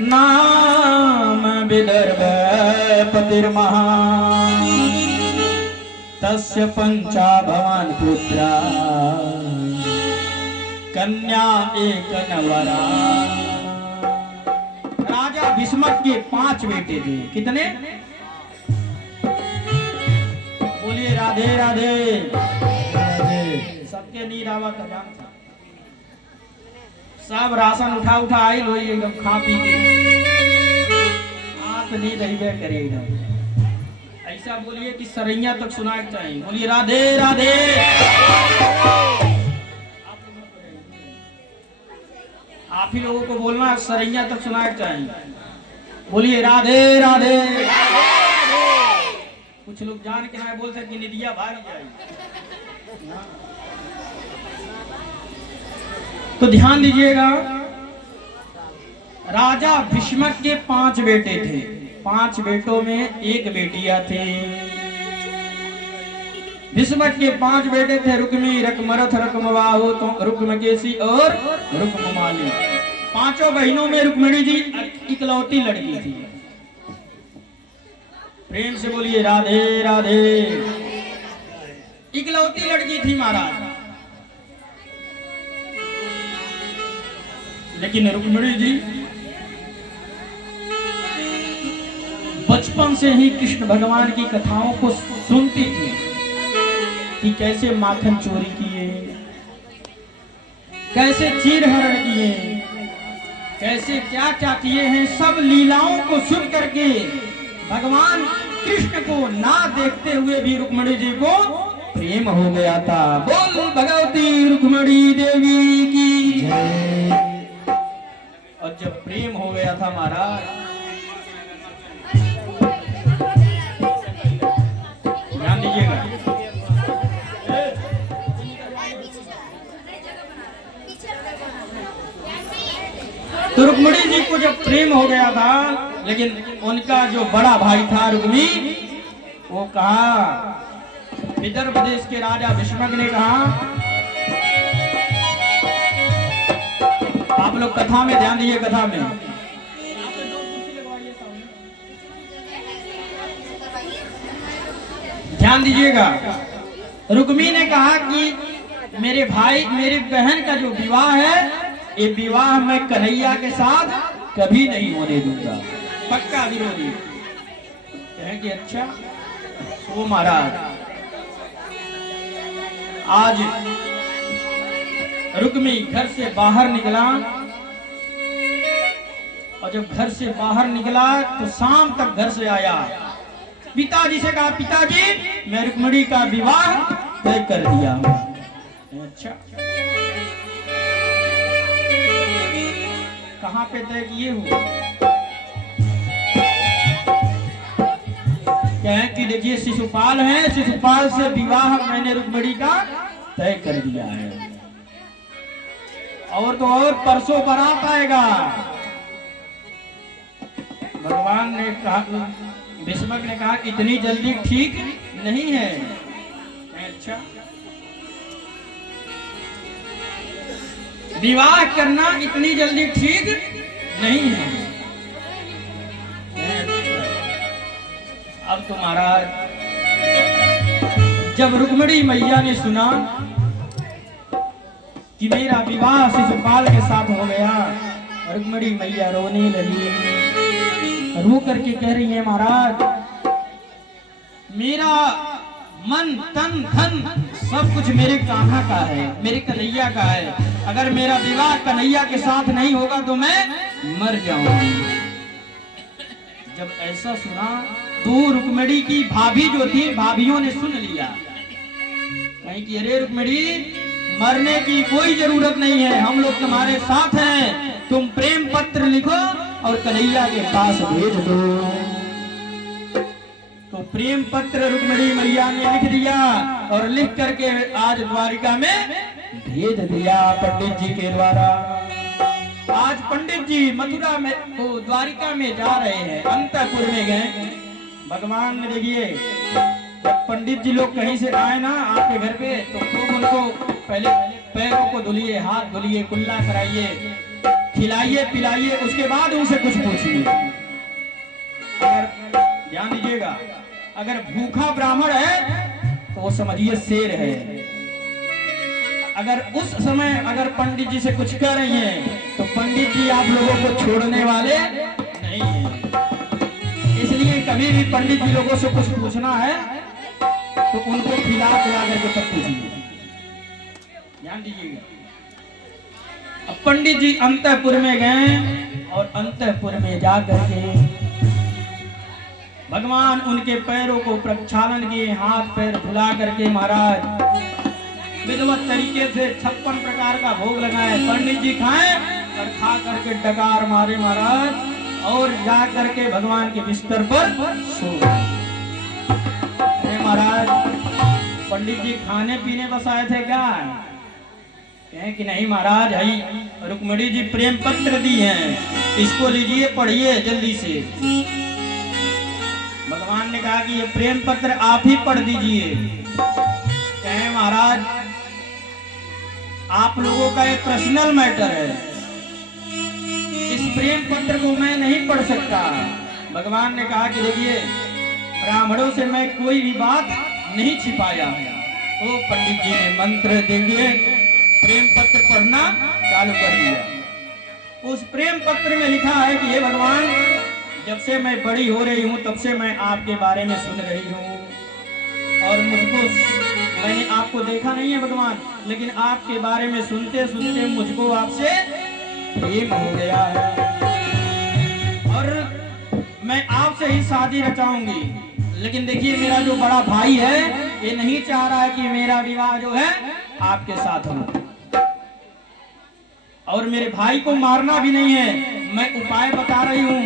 नाम विदर्भ पतिर्महा तस्य पंचा भवान पुत्रा कन्या एक नवरा। राजा भीष्मक के 5 बेटे थे। कितने? बोलिए राधे राधे राधे। सबके नीरावा खजान था। सब राशन उठा उठा आई लो एकदम खा पी के आंख नहीं रही करेगा। ऐसा बोलिए कि सरैया तक सुनाना चाहिए। बोलिए राधे राधे। आप ही लोगों को बोलना सरैया तक सुनाना चाहिए। बोलिए राधे राधे। कुछ लोग जान के ना बोलते कि निदिया भाग जाएगी। तो ध्यान दीजिएगा, राजा भीष्मक के 5 बेटे थे। 5 बेटों में 1 बेटियां थी। भीष्मक के 5 बेटे थे, रुक्मी, रकमरथ, रकमबाहु, रुक्मकेशी और रुक्ममाली। 5 बहनों में रुक्मिणी जी इकलौती लड़की थी। प्रेम से बोलिए राधे राधे। इकलौती लड़की थी महाराज। लेकिन रुक्मिणी जी बचपन से ही कृष्ण भगवान की कथाओं को सुनती थी कि कैसे माखन चोरी किए, कैसे चीरहरण किए, कैसे क्या क्या किए हैं। सब लीलाओं को सुन करके भगवान कृष्ण को ना देखते हुए भी रुक्मिणी जी को प्रेम हो गया था। बोल भगवती रुक्मिणी देवी की जय। और जब प्रेम हो गया था महाराज, ध्यान दीजिएगा, तो रुक्मिणी जी को जब प्रेम हो गया था, लेकिन उनका जो बड़ा भाई था रुक्मी, वो कहा, विदर्भ देश के राजा भीष्मक ने कहा, आप लोग कथा में ध्यान दीजिए। कथा में ध्यान दीजिएगा। रुक्मी ने कहा कि मेरे भाई मेरी बहन का जो विवाह है, ये विवाह मैं कन्हैया के साथ कभी नहीं होने दूंगा, पक्का विरोधी। कहें कि अच्छा तो महाराज आज रुक्मी घर से बाहर निकला, और जब घर से बाहर निकला तो शाम तक घर से आया। पिताजी से कहा, पिताजी मैं रुक्मिणी का विवाह तय कर दिया। अच्छा, कहाँ पे तय किए हुए? कहें कि देखिए शिशुपाल है, शिशुपाल से विवाह मैंने रुक्मिणी का तय कर दिया है। और तो और परसों बारात आएगा। भगवान ने कहा, भीष्मक ने कहा इतनी जल्दी ठीक नहीं है। अच्छा, विवाह करना इतनी जल्दी ठीक नहीं है। अब तो महाराज जब रुक्मिणी मैया ने सुना कि मेरा विवाह शिशुपाल के साथ हो गया, रुक्मिणी मैया रोने लगी। रो करके कह रही है, महाराज मेरा मन तन धन सब कुछ मेरे कान्हा का है, मेरे कन्हैया का है। अगर मेरा विवाह कन्हैया के साथ नहीं होगा तो मैं मर जाऊंगी। जब ऐसा सुना तो रुक्मिणी की भाभी जो थी, भाभियों ने सुन लिया। कहीं कि अरे रुक्मिणी मरने की कोई जरूरत नहीं है, हम लोग तुम्हारे साथ हैं, तुम प्रेम पत्र लिखो और कन्हैया के पास भेज दो। तो प्रेम पत्र रुक्मिणी मैया ने लिख दिया और लिख करके आज द्वारिका में भेज दिया पंडित जी के द्वारा। आज पंडित जी मथुरा में तो द्वारिका में जा रहे हैं, अंतपुर में गए। भगवान ने देखिए जब पंडित जी लोग कहीं से आए ना आपके घर पे, तो खूब उनको पहले पैरों को धुलिए, हाथ धुलिए, कुल्ला कराइए, खिलाइए पिलाइए, उसके बाद उनसे कुछ पूछिए। अगर ध्यान दीजिएगा, अगर भूखा ब्राह्मण है तो वो समझिए शेर है। अगर उस समय अगर पंडित जी से कुछ कह रही हैं तो पंडित जी आप लोगों को छोड़ने वाले नहीं हैं। इसलिए कभी भी पंडित जी लोगों से कुछ पूछना है तो उनको खिला पिला करके तब पूछिए। ध्यान दीजिएगा। अब पंडित जी अंतःपुर में गए और अंतःपुर में जा करके भगवान उनके पैरों को प्रक्षालन किए, हाथ पैर धुला करके महाराज विधिवत तरीके से 56 प्रकार का भोग लगाए। पंडित जी खाएं और खा करके डकार मारे महाराज और जा करके भगवान के बिस्तर पर सो गए। महाराज पंडित जी खाने पीने बस आए थे क्या? कहें कि नहीं महाराज, हई रुक्मिणी जी प्रेम पत्र दी हैं, इसको लीजिए पढ़िए जल्दी से। भगवान ने कहा कि ये प्रेम पत्र आप ही पढ़ दीजिए। कहें महाराज आप लोगों का एक पर्सनल मैटर है, इस प्रेम पत्र को मैं नहीं पढ़ सकता। भगवान ने कहा कि देखिए ब्राह्मणों से मैं कोई भी बात नहीं छिपाया। तो पंडित जी ने मंत्र देंगे प्रेम पत्र पढ़ना चालू कर दिया। उस प्रेम पत्र में लिखा है कि हे भगवान, जब से मैं बड़ी हो रही हूँ तब से मैं आपके बारे में सुन रही हूँ और मैंने आपको देखा नहीं है भगवान, लेकिन आपके बारे में सुनते सुनते मुझको आपसे प्रेम हो गया है और मैं आपसे ही शादी रचाऊंगी। लेकिन देखिए मेरा जो बड़ा भाई है ये नहीं चाह रहा है कि मेरा विवाह जो है आपके साथ हो, और मेरे भाई को मारना भी नहीं है। मैं उपाय बता रही हूँ,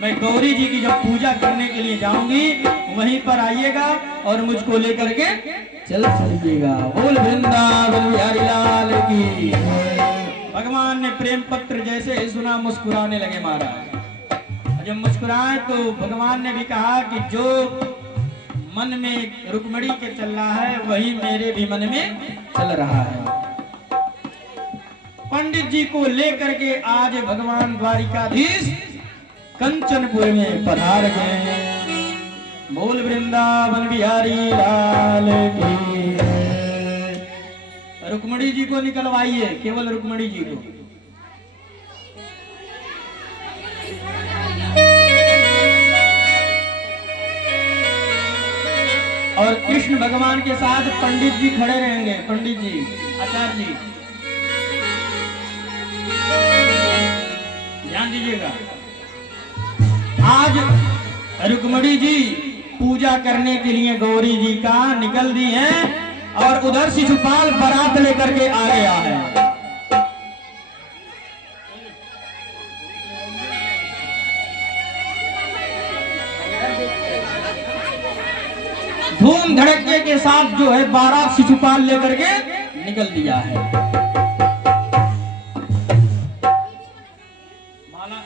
मैं गौरी जी की जब पूजा करने के लिए जाऊंगी वहीं पर आइएगा और मुझको लेकर के चल चलिएगा। बोल वृंदावन बिहारी लाल की। भगवान ने प्रेम पत्र जैसे ही सुना मुस्कुराने लगे महाराज। जब मुस्कुराए तो भगवान ने भी कहा कि जो मन में रुक्मिणी के चल रहा है वही मेरे भी मन में चल रहा है। पंडित जी को लेकर के आज भगवान द्वारिकाधीश कंचनपुर में पधार गए। बोल वृंदावन बिहारी लाल की। रुक्मिणी जी को निकलवाइए, केवल रुक्मिणी जी को। और कृष्ण भगवान के साथ पंडित जी खड़े रहेंगे। पंडित जी, आचार्य जी, ध्यान दीजिएगा। आज रुक्मिणी जी पूजा करने के लिए गौरी जी का निकल दी हैं और उधर शिशुपाल बारात लेकर के आ गया है। धूम धड़के के साथ जो है बारात शिशुपाल लेकर के निकल दिया है।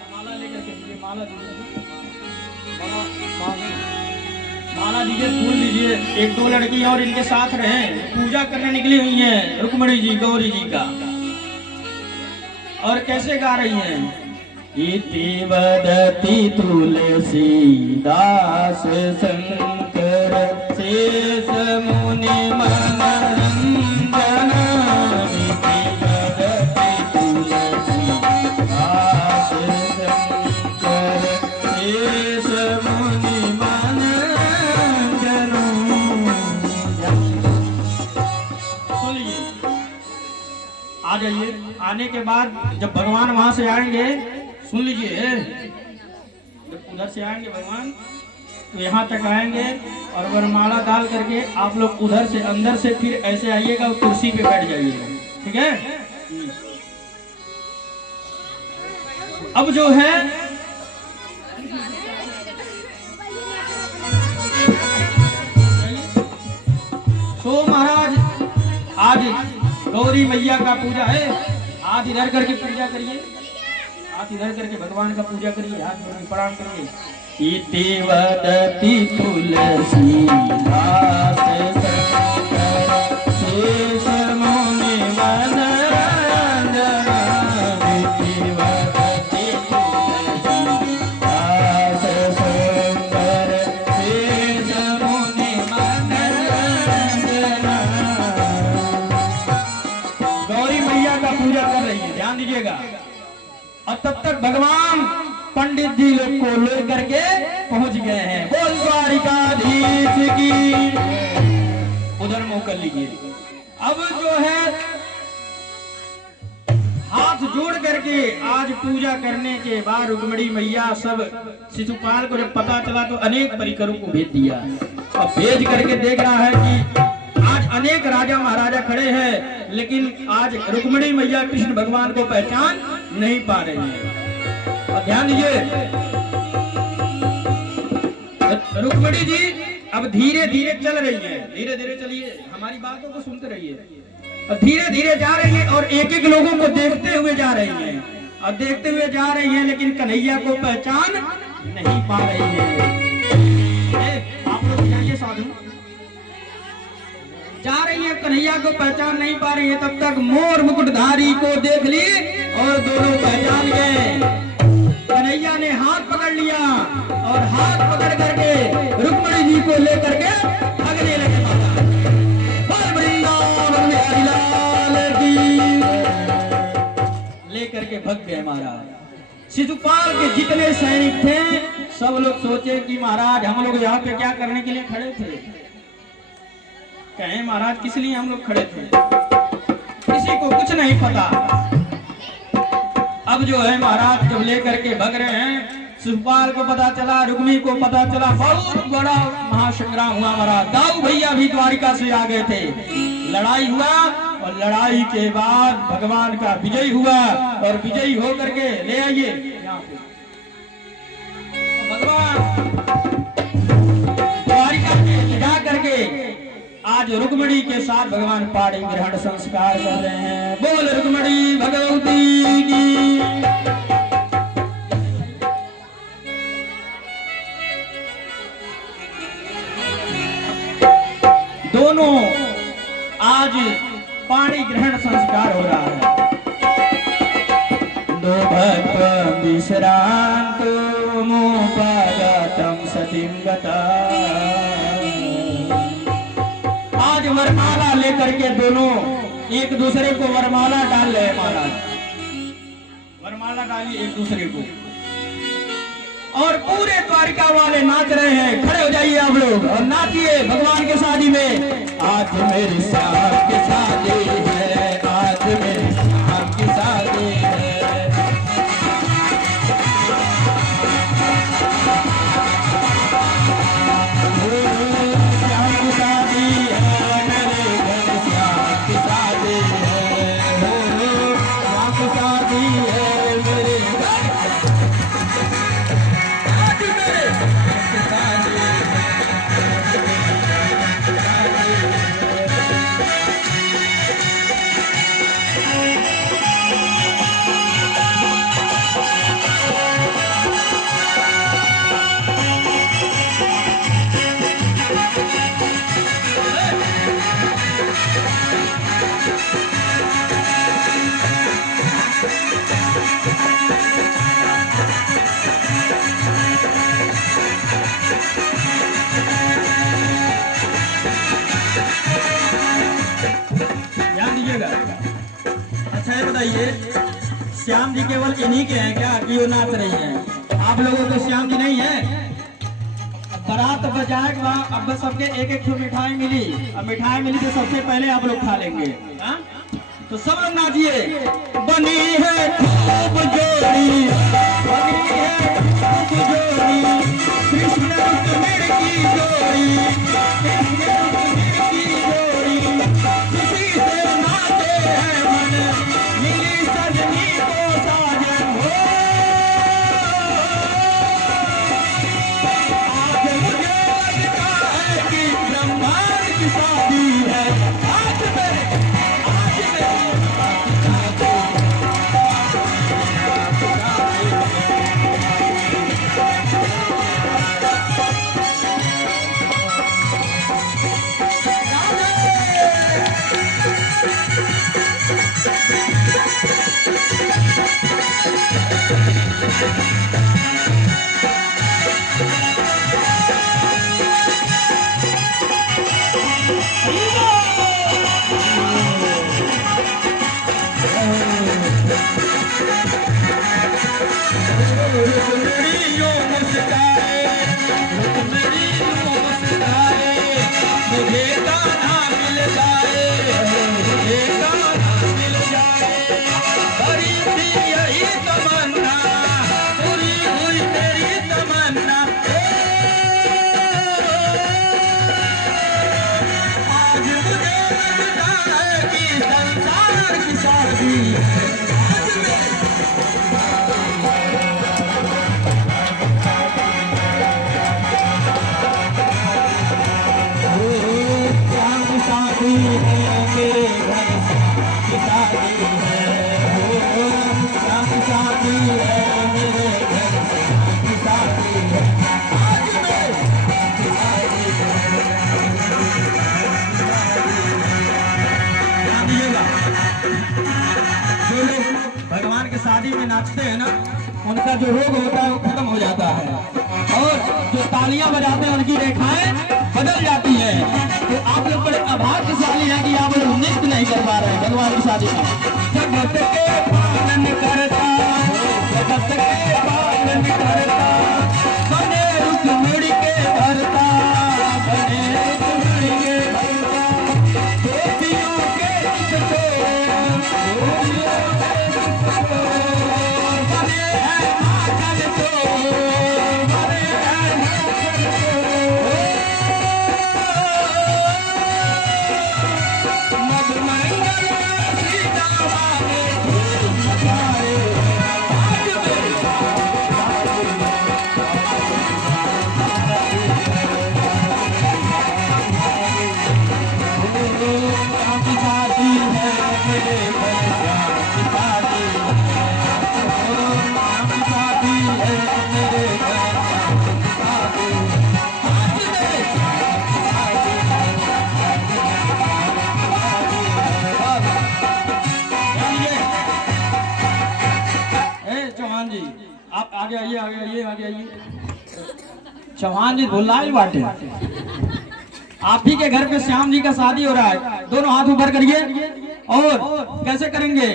माला लेकर के, माला दीजिए, फूल दीजिए। एक दो लड़की और इनके साथ रहे, पूजा करने निकली हुई हैं रुक्मिणी जी गौरी जी का। और कैसे गा रही हैं? इति वदति तुलसी दास शंकर शेष मुनि मनरंजन। इति वदति तुलसी दास शंकर शेष मुनि मनरंजन। सुनिए, आ जाइए। आने के बाद जब भगवान वहां से आएंगे, सुन लीजिए, जब उधर से आएंगे भगवान तो यहाँ तक आएंगे और वरमाला डाल करके आप लोग उधर से अंदर से फिर ऐसे आइएगा और कुर्सी पे बैठ जाइएगा, ठीक है? अब जो है सो महाराज, आज गौरी मैया का पूजा है, हाथ इधर करके पूजा करिए, हाथ इधर करके भगवान का पूजा करिए, हाथ जोड़ के प्रणाम करिए। इति वदति तुलसी दास शंकर शेष मुनि मनरंजन। रुकेगा। और तब तक भगवान पंडित जी लोग को लेकर के पहुंच गए हैं। बोल द्वारिकाधीश की। उधर मुंह कर लीजिए। अब जो है हाथ जोड़ करके आज पूजा करने के बाद रुक्मिणी मैया सब शिशुपाल को जब पता चला तो अनेक परिकरों को भेज दिया। और भेज करके देख रहा है कि आज अनेक राजा महाराजा खड़े हैं, लेकिन आज रुक्मिणी मैया कृष्ण भगवान को पहचान नहीं पा रही है। और ध्यान दीजिए, रुक्मिणी जी अब धीरे धीरे चल रही है। धीरे धीरे चलिए, हमारी बातों को सुनते रहिए। और धीरे धीरे जा रही है और एक एक लोगों को देखते हुए जा रही है। और देखते हुए जा रही है, लेकिन कन्हैया को पहचान नहीं पा रही है। आप लोग जाइए साधु। जा रही है, कन्हैया को पहचान नहीं पा रही है। तब तक मोर मुकुटधारी को देख ली और दोनों पहचान गए। कन्हैया ने हाथ पकड़ लिया और हाथ पकड़ करके रुक्मिणी जी को लेकर के भागने लगे। लेकर के भग गए महाराज। शिशुपाल के जितने सैनिक थे सब लोग सोचे कि महाराज हम लोग यहाँ पे क्या करने के लिए खड़े थे। कहें महाराज किस लिए हम लोग खड़े थे, किसी को कुछ नहीं पता। अब जो है महाराज जब लेकर के भग रहे हैं, शिशुपाल को पता चला, रुक्मिणी को पता चला, बहुत बड़ा महासंग्राम हुआ महाराज। दाऊ भैया भी द्वारिका से आ गए थे। लड़ाई हुआ और लड़ाई के बाद भगवान का विजय हुआ। और विजयी होकर के ले आइए यहाँ पे भगवान द्वारिका में जा करके आज रुक्मिणी के साथ भगवान पाणी ग्रहण संस्कार कर रहे हैं। बोल रुक्मिणी भगवती की। दोनों आज पाणी ग्रहण संस्कार हो रहा है। दो भक्त विश्रांत मुपागतम सतीं गता। आज वरमाला लेकर के दोनों एक दूसरे को वरमाला डाल रहे हैं महाराज। वरमाला डालिए एक दूसरे को। और पूरे द्वारिका वाले नाच रहे हैं। खड़े हो जाइए आप लोग और नाचिए भगवान के शादी में। आज मेरी श्याम की शादी है, आज मेरी श्याम की शादी है। श्याम की शादी है, मेरे घर श्याम की शादी है। श्याम की शादी है मेरे घर। अच्छा ये बताइए, श्याम जी केवल इन्हीं के हैं क्या कि वो नाच रही हैं? आप लोगों को श्याम जी नहीं है? बारात बजाए अब बस सबके एक एक मिठाई मिली। अब मिठाई मिली तो सबसे पहले आप लोग खा लेंगे। हा? तो सब लोग नाचिए। बनी है खूब जोड़ी, बनी है खूब जोड़ी, कृष्ण रुक्मिणी की जोड़ी, कृष्ण रुक्मिणी की जोड़ी। खुशी से नाचे हैं मन, मिली सजनी को साजन हो। आज मुझे लगता है कि ब्रह्मांड की शादी है। आज मेरे शादी है, मेरे घर श्याम की शादी है, आज मेरी शादी है। ध्यान दीजिएगा, जो लोग भगवान के शादी में नाचते हैं ना, उनका जो रोग होता है वो खत्म हो जाता है, और जो तालियां बजाते हैं उनकी रेखाएं बदल जाती हैं। तो आप लोग बड़े अभाग्यशाली हैं कि आप लोग नृत्य नहीं कर पा रहे हैं भगवान की शादी में। जगत के पालन करता, जगत के पालन करता, बने रुक्मिणी के भरता, बने रुक्मिणी के भरता, गोपियों के चित छोड़, गोपियों के चित छोड़, बने हैं माखन चोर, बने हैं माखन चोर। मधुमंगल सीता माने फूल सजाए, आज मेरी श्याम की शादी है, मेरे घर श्याम की शादी है, श्याम की शादी है, मेरे घर श्याम की शादी है, आज मेरे श्याम की शादी है, जानिए। ए चौहान जी, आप आगे आइए, आगे आइए, आगे आइए। चौहान जी बुलाए बाटे, आप ही के घर पे श्याम जी का शादी हो रहा है, दोनों हाथ ऊपर करिए। और कैसे करेंगे?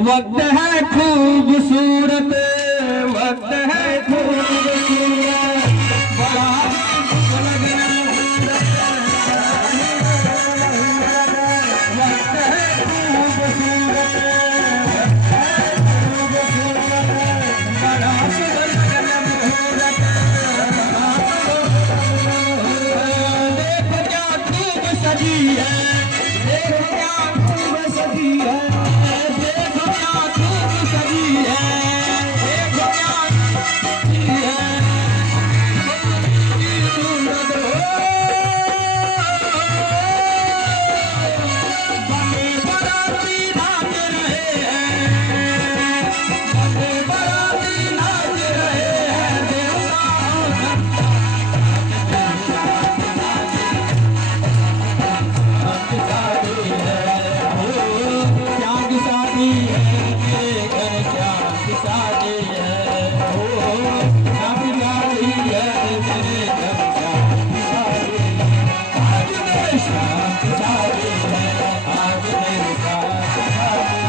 वक्त है खूबसूरत, वक्त है खूबसूरत, बड़ा लगना वक्त है खूबसूरत, बड़ा लगना मुहूर्त। देखो क्या खूब सजी है, देखो क्या खूब सजी है, देखो क्या खूब सजी है, देखो क्या सजी है, सूरत हो। बने बराती नाच रहे हैं, बने बराती नाच रहे हैं, देवताओं का श्याम की शादी है, मेरे घर श्याम की शादी है, ओ श्याम की शादी है, मेरे घर श्याम की शादी है, आज मेरे श्याम की शादी है, आज मेरे श्याम की शादी है, आज मेरे श्याम की शादी है, आज मेरे श्याम की शादी है।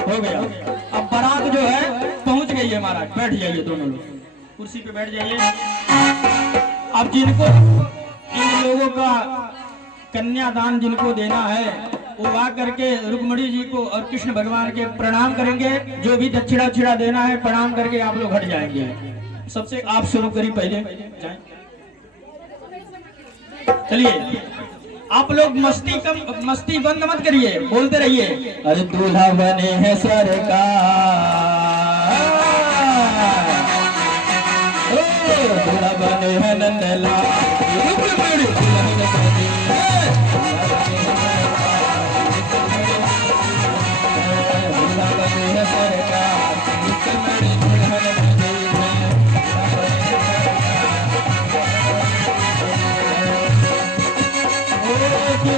हो गया। अब बारात जो है पहुंच गई है महाराज, बैठ जाइए दोनों लोग, कुर्सी पे बैठ जाइए। अब जिनको इन लोगों का कन्यादान जिनको देना है वो आ करके रुक्मिणी जी को और कृष्ण भगवान के प्रणाम करेंगे। जो भी दक्षिणा छिड़ा देना है प्रणाम करके आप लोग हट जाएंगे। सबसे आप शुरू करिए, पहले जाएं। चलिए आप लोग मस्ती बंद मत करिए, बोलते रहिए। अरे दूल्हा बने हैं सरकार, दूल्हा बने हैं नंदलाल, रुक्मिणी दुल्हन बनी है, दूल्हा बने हैं सरकार, रुक्मिणी दुल्हन बनी है,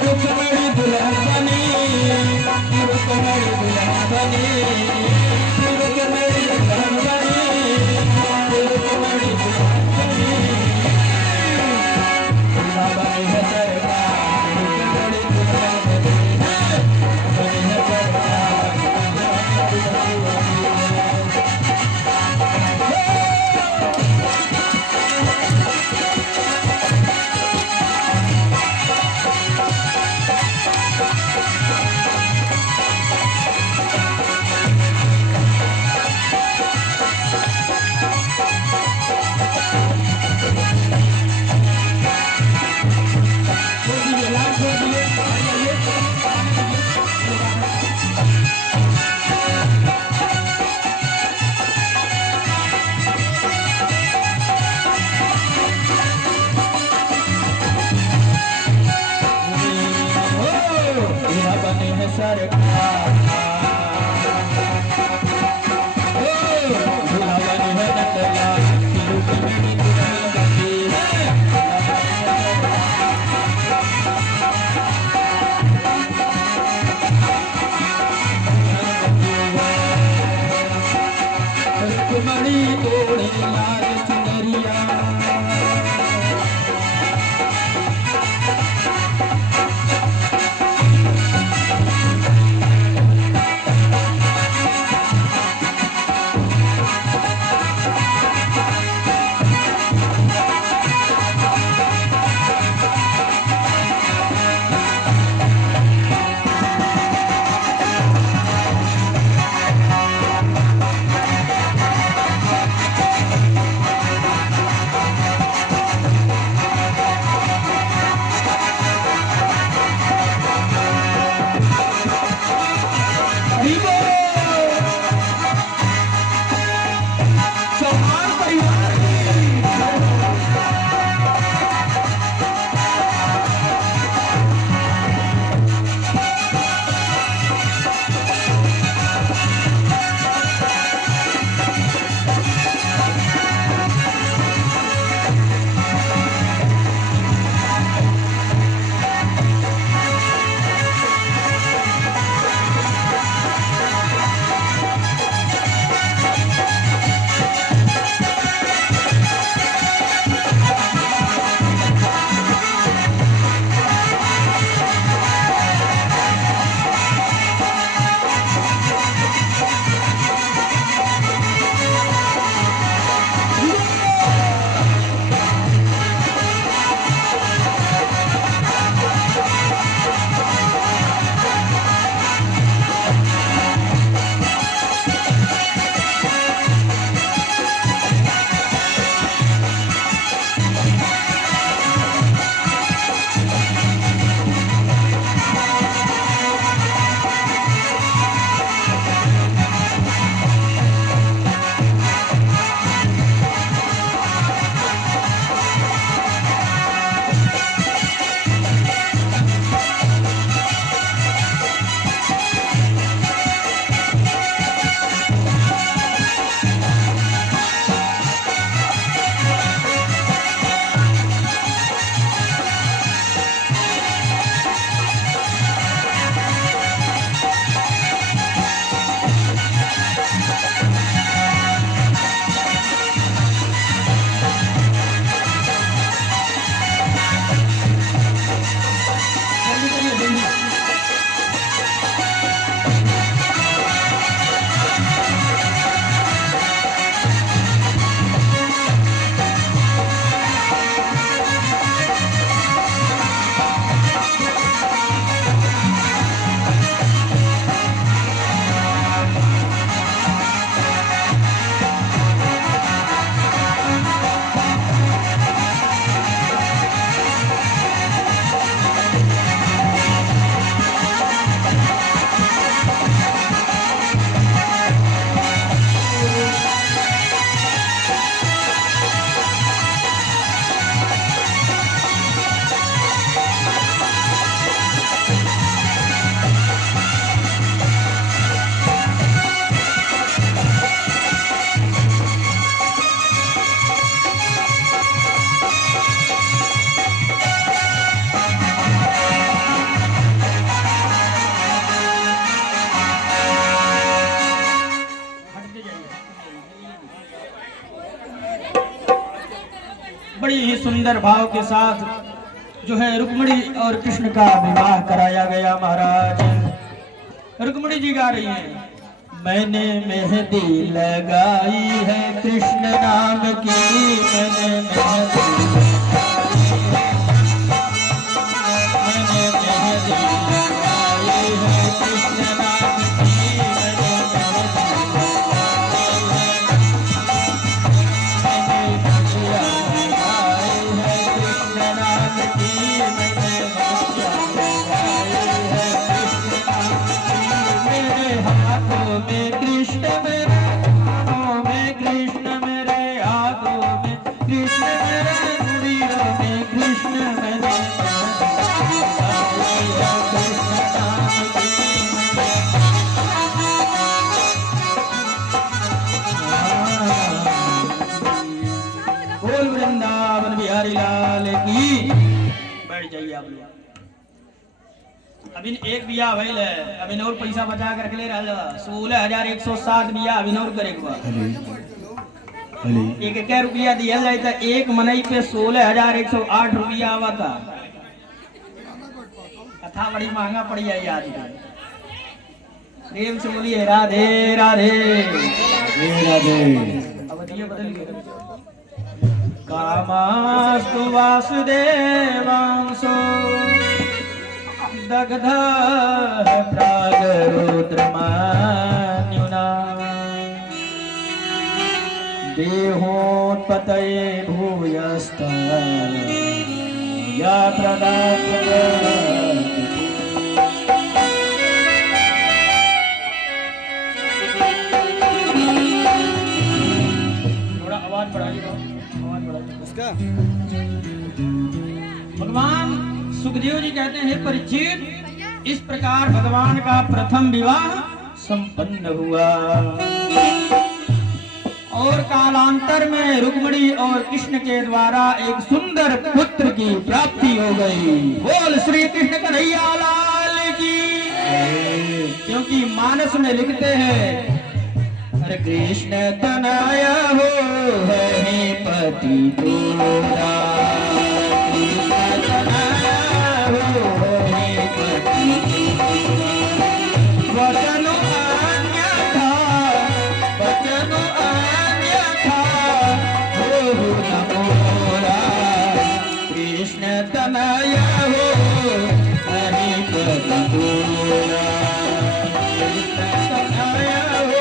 रुक्मिणी दुल्हन बनी, रुक्मिणी दुल्हन बनी, रुक्मिणी दुल्हन बनी, रुक्मिणी दुल्हन बनी, दूल्हा बनी है सरकार, रुक्मिणी दुल्हन बनी है, बनी है सरकार, रुक्मिणी दुल्हन बनी है। सरकार भुलावन है नटला रुक्मिणी दुल्हन बंदी है रुक्मिणी तोड़े लाल चुनरिया बड़ी ही सुंदर भाव के साथ जो है रुक्मिणी और कृष्ण का विवाह कराया गया। महाराज रुक्मिणी जी गा रही हैं, मैंने मेहंदी लगाई है कृष्ण नाम की, मैंने मेहंदी लगाई है, मैंने मेहंदी लगाई है कृष्ण नाम की, मैंने मेहंदी लगाई है, मैंने भजिया लगाई है कृष्ण नाम की, मैंने भजिया लगाई है कृष्ण नाम की, मेरे हाथों में कृष्ण, मेरे हाथों में कृष्ण, मेरे हाथों में कृष्ण, मेरे अभी एक बिया भइल है, अभी और पैसा बचा कर रख ले रहा 16,107 बिया अभी और करे हुआ। एक रुपया दिया जाए था एक मनई पे 16,108 रुपया आवा था। कथा बड़ी महंगा पड़ी है आज की। प्रेम से बोलिए राधे राधे राधे। अब ये बदल गया। कामास्तु वासुदेवांसो दग्ध प्रागरुद्रमान्युना देहोत्पतये भूयस्त या प्रदात् थोड़ा आवाज बढ़ाइए, भगवान सुखदेव जी कहते हैं परीक्षित, इस प्रकार भगवान का प्रथम विवाह संपन्न हुआ और कालांतर में रुक्मिणी और कृष्ण के द्वारा एक सुंदर पुत्र की प्राप्ति हो गई। बोल श्री कृष्ण कन्हैया लाल की। क्योंकि मानस में लिखते हैं हरे कृष्ण तनया हो है पति तोरा, कृष्ण तनया हो है पति तोरा, वचनो अन्यथा वचनो अन्यथा हो न मोरा, कृष्ण तनया हो है पति तोरा, कृष्ण तनया हो।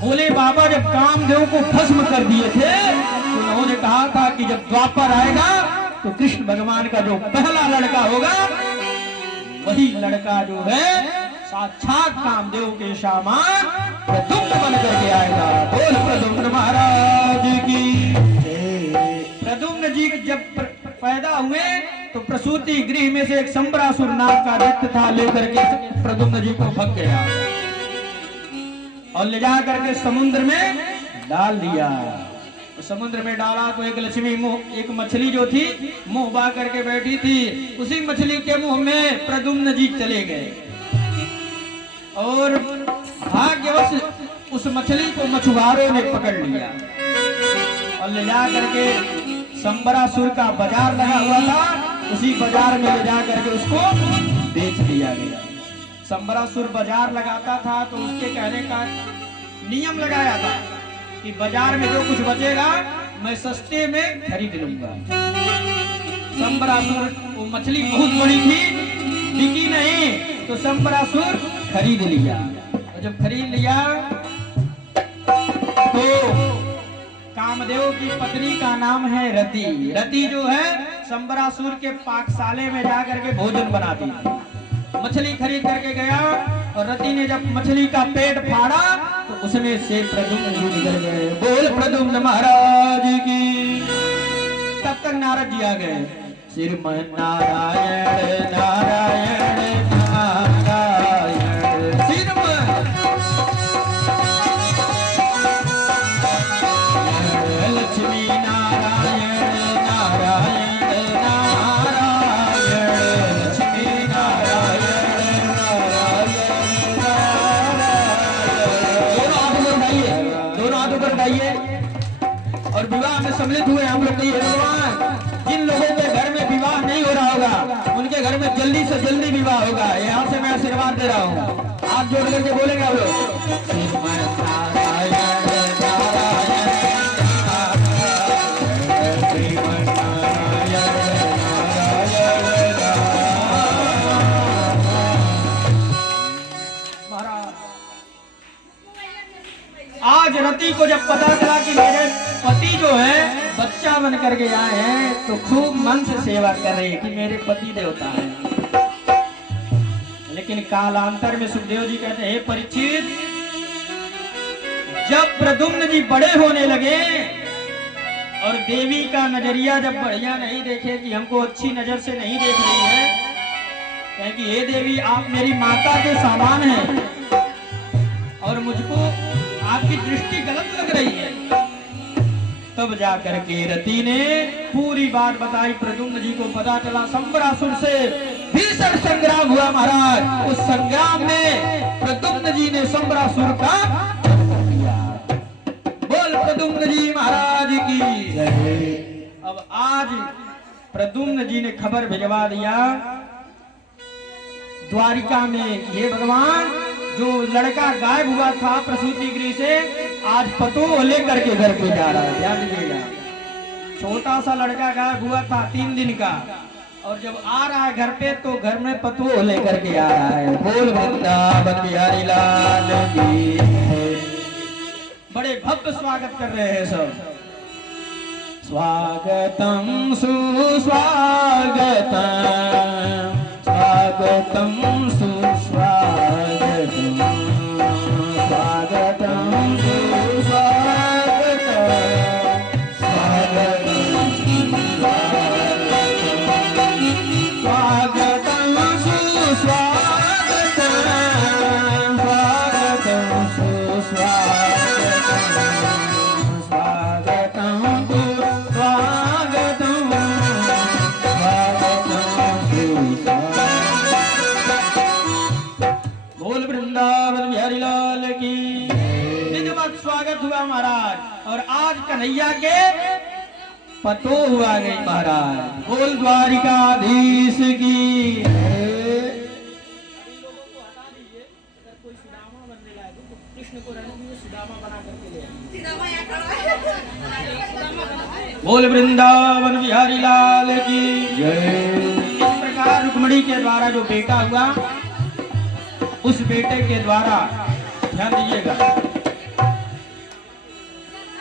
भोले बाबा जब कामदेव को भस्म कर दिए थे तो उन्होंने कहा था कि जब द्वापर आएगा तो कृष्ण भगवान का जो पहला लड़का होगा वही लड़का जो है साक्षात कामदेव के समान प्रद्युम्न बन करके आएगा। बोल प्रद्युम्न महाराज की। प्रद्युम्न जी जब पैदा हुए तो प्रसूति गृह में से एक संबरासुर नाम का दैत्य था, लेकर के प्रद्युम्न जी को भग गया और ले जा करके समुद्र में डाल दिया। तो समुद्र में डाला तो एक लक्ष्मी मुंह एक मछली जो थी मुंह बा करके बैठी थी, उसी मछली के मुंह में प्रद्युम्न जी चले गए और भाग्यवश उस मछली को मछुआरों ने पकड़ लिया और ले जा करके संबरासुर का बाजार लगा हुआ था, उसी बाजार में ले जा करके उसको बेच दिया गया। संबरासुर बाजार लगाता था तो उसके कहने का नियम लगाया था कि बाजार में जो कुछ बचेगा मैं सस्ते में खरीद लूंगा। संबरासुर वो मछली बहुत बड़ी थी, बिकी नहीं, तो संबरासुर खरीद लिया और जब खरीद लिया तो कामदेव की पत्नी का नाम है रति। रति जो है संबरासुर के पाकशाले में जाकर के भोजन बनाती थी। मछली खरीद करके गया और रति ने जब मछली का पेट फाड़ा तो उसमें से प्रद्युम्न जी निकल गए। बोल प्रद्युम्न महाराज की। तब तक नारद जी आ गए। श्रीमन नारायण नारायण नारायण श्रीमन लक्ष्मी नारायण नारायण नारायण लक्ष्मी नारायण नारायण। दोनों हाथ ऊपर उठाइए और विवाह में सम्मिलित हुए हम लोग। कहिए भगवान, जिन लोगों के घर में विवाह नहीं हो रहा होगा उनके घर में जल्दी से जल्दी विवाह होगा। यहाँ से मैं आशीर्वाद दे रहा हूँ। हाथ जोड़ करके बोलेंगे आप लोग। आज रति को जब पता चला कि मेरे पति जो है बच्चा बन करके आए हैं तो खूब मन से सेवा कर रही है कि मेरे पति देवता है। लेकिन कालांतर में सुखदेव जी कहते हैं परीक्षित, जब प्रद्युम्न जी बड़े होने लगे और देवी का नजरिया जब बढ़िया नहीं देखे कि हमको अच्छी नजर से नहीं देख रही है, कहे कि हे देवी आप मेरी माता के समान हैं और मुझको आपकी दृष्टि गलत लग रही है, तब जाकर के रति ने पूरी बात बताई। प्रद्युम्न जी को पता चला संबरासुर से भीषण संग्राम हुआ महाराज। उस संग्राम में प्रद्युम्न जी ने संबरासुर का किया। बोल प्रद्युम्न जी महाराज की जय। अब आज प्रद्युम्न जी ने खबर भिजवा दिया द्वारिका में, हे भगवान जो लड़का गायब हुआ था प्रसूति गृह से, आज पतो लेकर के घर पे जा रहा है। ध्यान दीजिएगा, छोटा सा लड़का गायब हुआ था 3 दिन का, और जब आ रहा है घर पे तो घर में पतो लेकर के आ रहा है। बोल वृंदावन बिहारी लाल की। बड़े भव्य स्वागत कर रहे हैं सब। स्वागतम सुस्वागतम, स्वागतम सुस्वागतम, स्वागतम सुस्वागतम, स्वागतम सुस्वागतम, स्वागतम सुस्वागतम, स्वागतम महाराज। और आज कन्हैया के पतो हुआ गई महाराज। बोल द्वारिकाधीश की। बोल वृंदावन बिहारी लाल की जय। इस प्रकार रुक्मिणी के द्वारा जो बेटा हुआ, उस बेटे के द्वारा ध्यान दीजिएगा,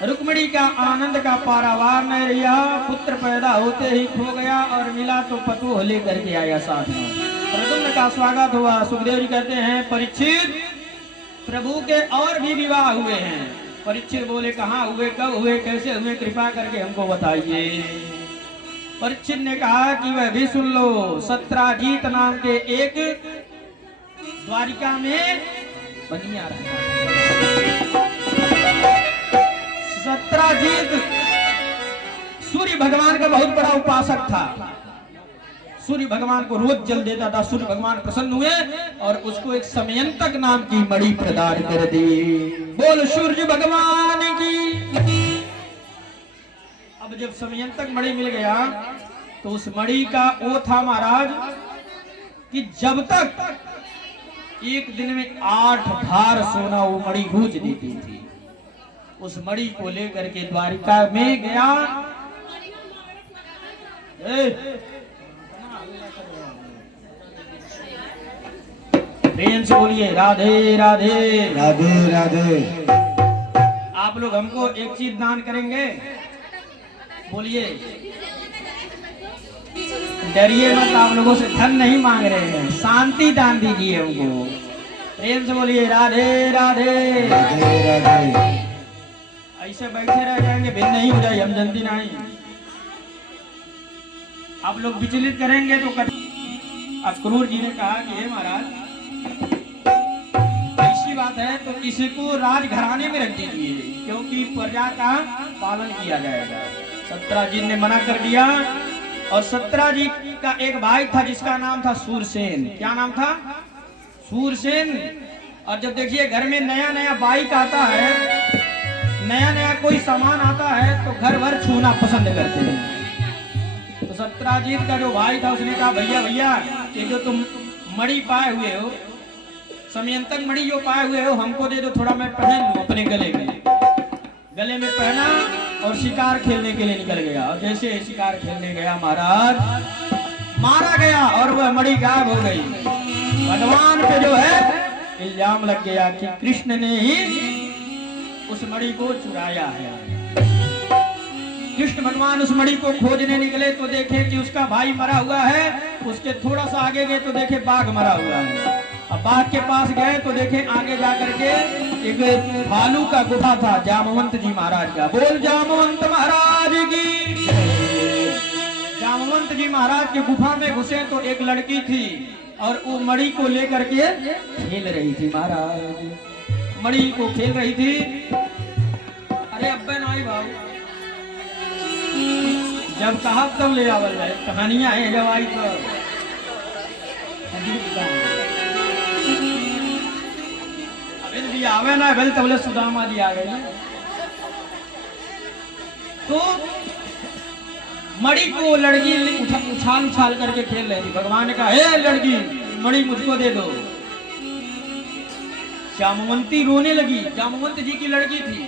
रुक्मिणी का आनंद का पारावार नहीं रहा। पुत्र पैदा होते ही खो गया और मिला तो पतो लेकर के आया साथ में। प्रद्युम्न का स्वागत हुआ। सुखदेव जी कहते हैं परीक्षित प्रभु के और भी विवाह हुए हैं। परीक्षित बोले कहाँ हुए, कब हुए, कैसे हुए, कृपा करके हमको बताइए। परीक्षित ने कहा कि वह भी सुन लो। सत्राजीत नाम के एक द्वारिका में बनिया रहा। सत्राजीत सूर्य भगवान का बहुत बड़ा उपासक था। सूर्य भगवान को रोज जल देता था। सूर्य भगवान प्रसन्न हुए और उसको एक समयंतक नाम की मणि प्रदान कर दी। बोल सूर्य भगवान की। अब जब समयंतक मणि मिल गया तो उस मणि का वो था महाराज कि जब तक एक दिन में 8 भार सोना वो मणि गूंज देती थी। उस मणि को लेकर के द्वारिका में गया। प्रेम से बोलिए राधे राधे राधे राधे। आप लोग हमको एक चीज दान करेंगे, बोलिए। डरिए मत, आप लोगों से धन नहीं मांग रहे हैं, शांति दान दीजिए हमको। प्रेम से बोलिए राधे राधे राधे राधे। ऐसे बैठे रह जाएंगे, भिन्न नहीं हो जाए, हम जनती नहीं। आप लोग विचलित करेंगे तो अक्रूर जी ने कहा कि हे महाराज ऐसी बात है तो इसको राजघराने में रख दीजिए, क्योंकि प्रजा का पालन किया जाएगा। सत्राजीत ने मना कर दिया। और सत्राजीत का एक भाई था जिसका नाम था सूरसेन। क्या नाम था? सूरसेन। और जब देखिए घर में नया नया बाइक आता है, नया नया कोई सामान आता है तो घर भर छूना पसंद करते हैं। तो सत्राजीत का जो भाई था उसने कहा भैया भैया ये जो तुम मणि पाए हुए हो, समयंतक मणि जो पाए हुए हो, हमको दे दो, थोड़ा मैं पहन लूं अपने गले में। गले में पहना और शिकार खेलने के लिए निकल गया। और जैसे शिकार खेलने गया महाराज, मारा गया और वह मणि गायब हो गई। भगवान पे जो है इल्जाम लग गया कि कृष्ण ने ही उस मणि को चुराया है। कृष्ण भगवान उस मणि को खोजने निकले तो देखे कि उसका भाई मरा हुआ है। उसके थोड़ा सा आगे गए तो देखे बाघ मरा हुआ है। अब बाघ के पास गए तो देखे आगे जाकर के एक भालू का गुफा था, जामवंत जी महाराज का। बोल जामवंत महाराज की। जामवंत जी महाराज के गुफा में घुसे तो एक लड़की थी और वो मणि को लेकर के खेल रही थी। महाराज मणि को खेल रही थी। अरे अब्बे नाई बाबू जब कहा तब ले आवल जाए, कहानियां है जब आई तो अबे भी आवे ना भले तबले सुदामा जी आ गए। तो मणि को लड़की उछाल उछाल करके खेल रही थी। भगवान ने कहा, हे लड़की, मणि मुझको दे दो। जामवंती रोने लगी। जामवंत जी की लड़की थी।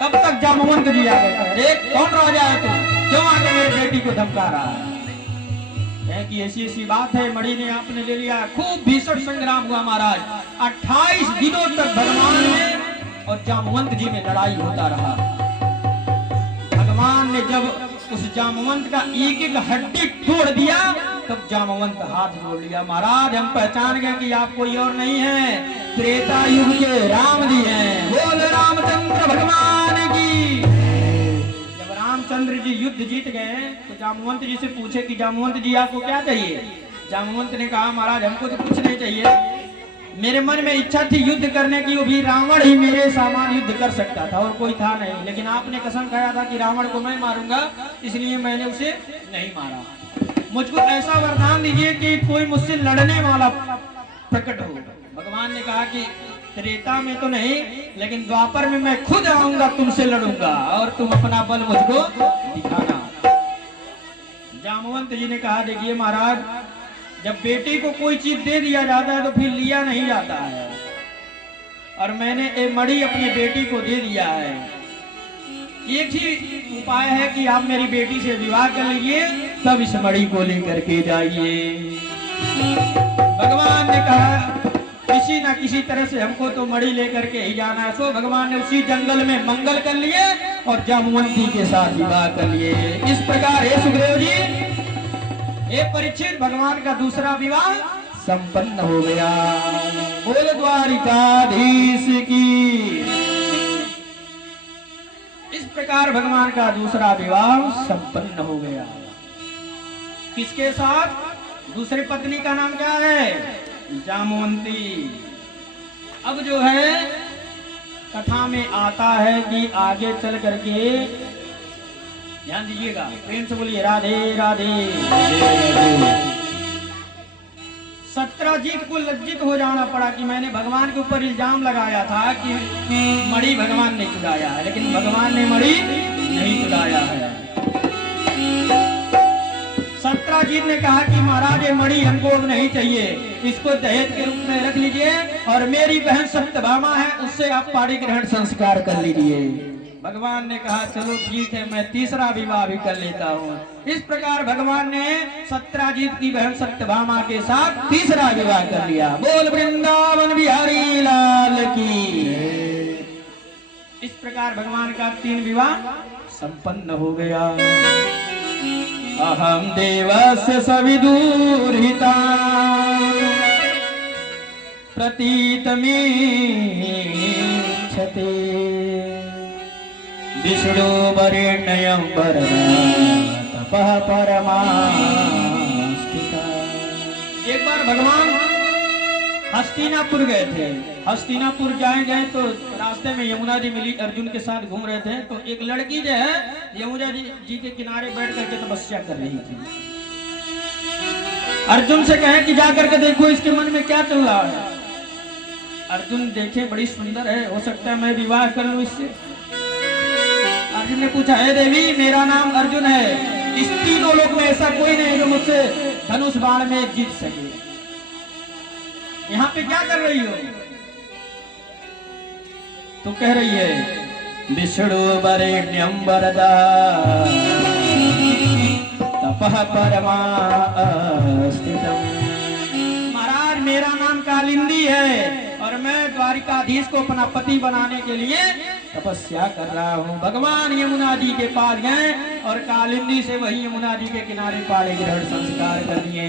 तब तक जामवंत जी आ गए। अरे कौन राजा है तू, क्यों आके मेरी बेटी को धमका रहा है? कि ऐसी ऐसी बात है, मणि ने आपने ले लिया। खूब भीषण संग्राम हुआ महाराज। 28 दिनों तक भगवान में और जामवंत जी में लड़ाई होता रहा। भगवान ने जब उस जामवंत का एक एक हड्डी तोड़ दिया, तब जामवंत हाथ जोड़ लिया। महाराज हम पहचान गए कि आप कोई और नहीं है, त्रेता युग के राम जी हैं। बोल रामचंद्र भगवान की। जब रामचंद्र जी युद्ध जीत गए तो जामवंत जी से पूछे कि जामवंत जी आपको क्या चाहिए? जामवंत ने कहा, महाराज हमको तो कुछ नहीं चाहिए, मेरे मन में इच्छा थी युद्ध करने की, वो भी रावण ही मेरे सामान युद्ध कर सकता था और कोई था नहीं, लेकिन आपने कसम खाया था कि रावण को मैं मारूंगा, इसलिए मैंने उसे नहीं मारा। मुझको ऐसा वरदान दीजिए कि कोई मुझसे लड़ने वाला प्रकट हो। भगवान ने कहा कि त्रेता में तो नहीं, लेकिन द्वापर में मैं खुद आऊंगा, तुमसे लड़ूंगा और तुम अपना बल मुझको दिखाना। जामवंत जी ने कहा, देखिए महाराज, जब बेटी को कोई चीज दे दिया जाता है तो फिर लिया नहीं जाता है, और मैंने ये मणि अपनी बेटी को दे दिया है। एक ही उपाय है कि आप मेरी बेटी से विवाह कर लीजिए, तब इस मणि को लेकर के जाइए। भगवान ने कहा, किसी ना किसी तरह से हमको तो मणि लेकर के ही जाना है। सो भगवान ने उसी जंगल में मंगल कर लिए और जामवंती के साथ विवाह कर लिए। इस प्रकार हे सुग्रीव जी, ये परीक्षित, भगवान का दूसरा विवाह संपन्न हो गया। बोल द्वारिकाधीश की। इस प्रकार भगवान का दूसरा विवाह संपन्न हो गया। किसके साथ? दूसरी पत्नी का नाम क्या है? जामवंती। अब जो है कथा में आता है कि आगे चल करके, ध्यान दीजिएगा, प्रेम से बोलिए राधे राधे। सत्यजीत को लज्जित हो जाना पड़ा कि मैंने भगवान के ऊपर इल्जाम लगाया था कि मणि भगवान ने चुराया है, लेकिन भगवान ने मणि नहीं चुराया है। सत्यजीत ने कहा कि महाराज ये मणि हमको अब नहीं चाहिए, इसको दहेज के रूप में रख लीजिए, और मेरी बहन सत्यभामा है, उससे आप पाणी ग्रहण संस्कार कर लीजिए। भगवान ने कहा, चलो ठीक है, मैं तीसरा विवाह भी कर लेता हूँ। इस प्रकार भगवान ने सत्यजीत की बहन सत्यभामा के साथ तीसरा विवाह कर लिया। बोल वृंदावन बिहारी लाल की। इस प्रकार भगवान का 3 विवाह संपन्न हो गया। अहम देवस्य सविदुर्हिता प्रतीतमीक्षते विष्णु वरेण्यं तपः परमास्थिता। एक बार भगवान हस्तिनापुर गए थे। हस्तिनापुर गए तो रास्ते में यमुना जी मिली, अर्जुन के साथ घूम रहे थे, तो एक लड़की जो है यमुना जी के किनारे बैठ करके तपस्या कर रही थी। अर्जुन से कहे कि जा करके देखो इसके मन में क्या चल रहा है। अर्जुन देखे, बड़ी सुंदर है, हो सकता है मैं विवाह कर लूं इससे। अर्जुन ने पूछा, हे देवी, मेरा नाम अर्जुन है, इस तीनों लोक में ऐसा कोई नहीं जो मुझसे धनुष बाण में जीत सके। यहाँ पे क्या कर रही हो? तो कह रही है, विष्णु वरेण्यं वरदा तपः परमास्थितम्। महाराज मेरा नाम कालिंदी है और मैं द्वारिकाधीश को अपना पति बनाने के लिए तपस्या कर रहा हूँ। भगवान यमुना जी के पास गए और कालिंदी से वही यमुना जी के किनारे पाणी ग्रहण संस्कार कर दिए।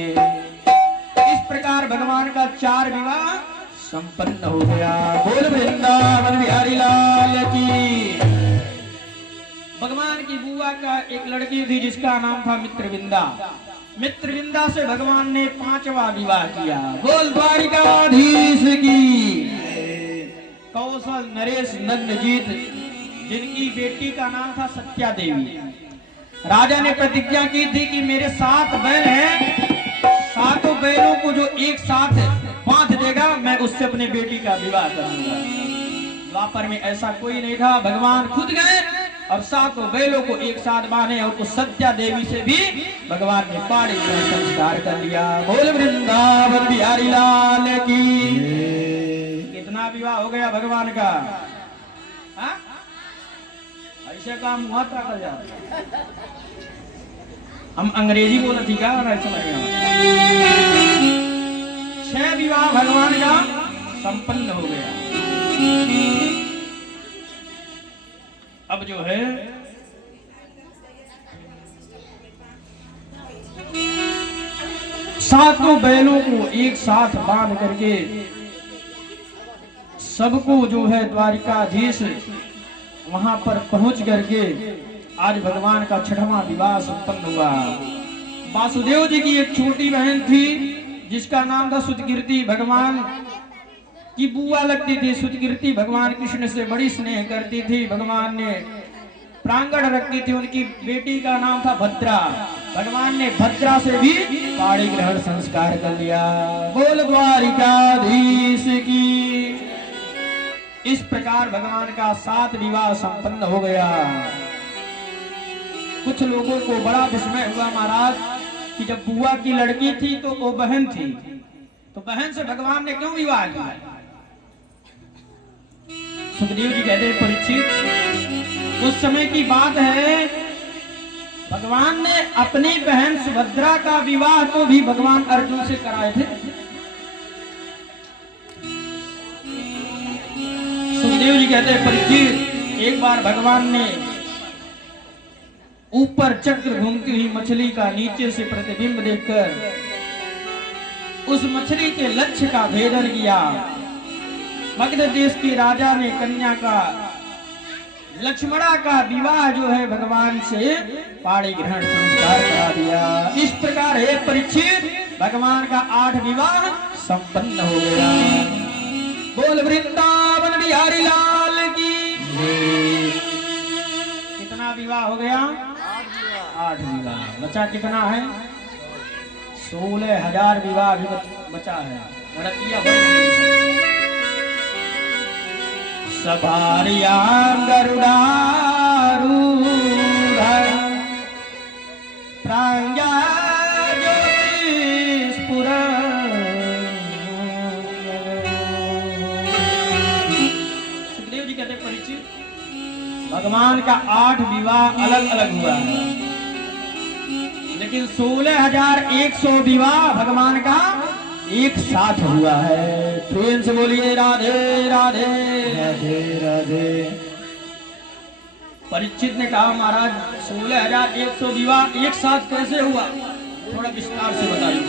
इस प्रकार भगवान का 4 विवाह संपन्न हो गया। बोल वृंदावन बिहारी लाल की। भगवान की बुआ का एक लड़की थी जिसका नाम था मित्रविंदा। मित्रविंदा से भगवान ने 5वां विवाह किया। बोल द्वारिकाधीश की। कौशल नरेश नंदजीत, जिनकी बेटी का नाम था सत्या देवी, राजा ने प्रतिज्ञा की थी कि मेरे 7 बैल हैं, 7 बैलों को जो एक साथ बांध देगा मैं उससे अपने बेटी का विवाह करूंगा। द्वापर में ऐसा कोई नहीं था, भगवान खुद गए और 7 बैलों को एक साथ बांधे और उस सत्या देवी से भी भगवान ने पाड़ी का संस्कार कर लिया। बोल वृंदावन बिहारी लाल की। कितना विवाह हो गया भगवान का। हा? ऐसे काम हुआ था कर जाता। हम अंग्रेजी बोला थी क्या समझ गया। 6 विवाह भगवान का संपन्न हो गया। अब जो है सातों बैलों को एक साथ बांध करके सबको जो है द्वारिकाधीश वहां पर पहुंच करके आज भगवान का 6वां विवाह संपन्न हुआ। वासुदेव जी की एक छोटी बहन थी जिसका नाम था सुतकीर्ति। भगवान की बुआ लगती थी सुतकीर्ति। भगवान कृष्ण से बड़ी स्नेह करती थी। भगवान ने प्रांगण रखती थी। उनकी बेटी का नाम था भद्रा। भगवान ने भद्रा से भी पाणी ग्रहण संस्कार कर लिया। बोल द्वारिकाधीश की। इस प्रकार भगवान का 7 विवाह संपन्न हो गया। कुछ लोगों को बड़ा विस्मय हुआ महाराज कि जब बुआ की लड़की थी तो वो बहन थी, तो बहन से भगवान ने क्यों विवाह किया। सुखदेव जी कहते हैं परीक्षित, उस समय की बात है भगवान ने अपनी बहन सुभद्रा का विवाह तो भी भगवान अर्जुन से कराए थे। सुखदेव जी कहते हैं परीक्षित, एक बार भगवान ने ऊपर चक्र घूमती हुई मछली का नीचे से प्रतिबिंब देखकर उस मछली के लक्ष्य का भेदन किया। मगध देश के राजा ने कन्या का लक्ष्मणा का विवाह जो है भगवान से पाणी ग्रहण संस्कार करा दिया। इस प्रकार है परीक्षित भगवान का 8 विवाह संपन्न हो गया। बोल वृंदावन बिहारी लाल की। कितना विवाह हो गया। 8 विवाह। बचा कितना है। 16,000 विवाह भी बचा है। सभार्यां गरुडारूढ़ प्राज्ञा ज्योतिस्फुरन्। सुखदेव जी कहते परिचित भगवान का 8 विवाह अलग अलग हुआ है, लेकिन 16,100 विवाह भगवान का एक साथ हुआ है। प्रेम से बोलिए राधे राधे राधे राधे। परीक्षित ने कहा महाराज 16,100 विवाह एक साथ कैसे हुआ, थोड़ा विस्तार से बताइए।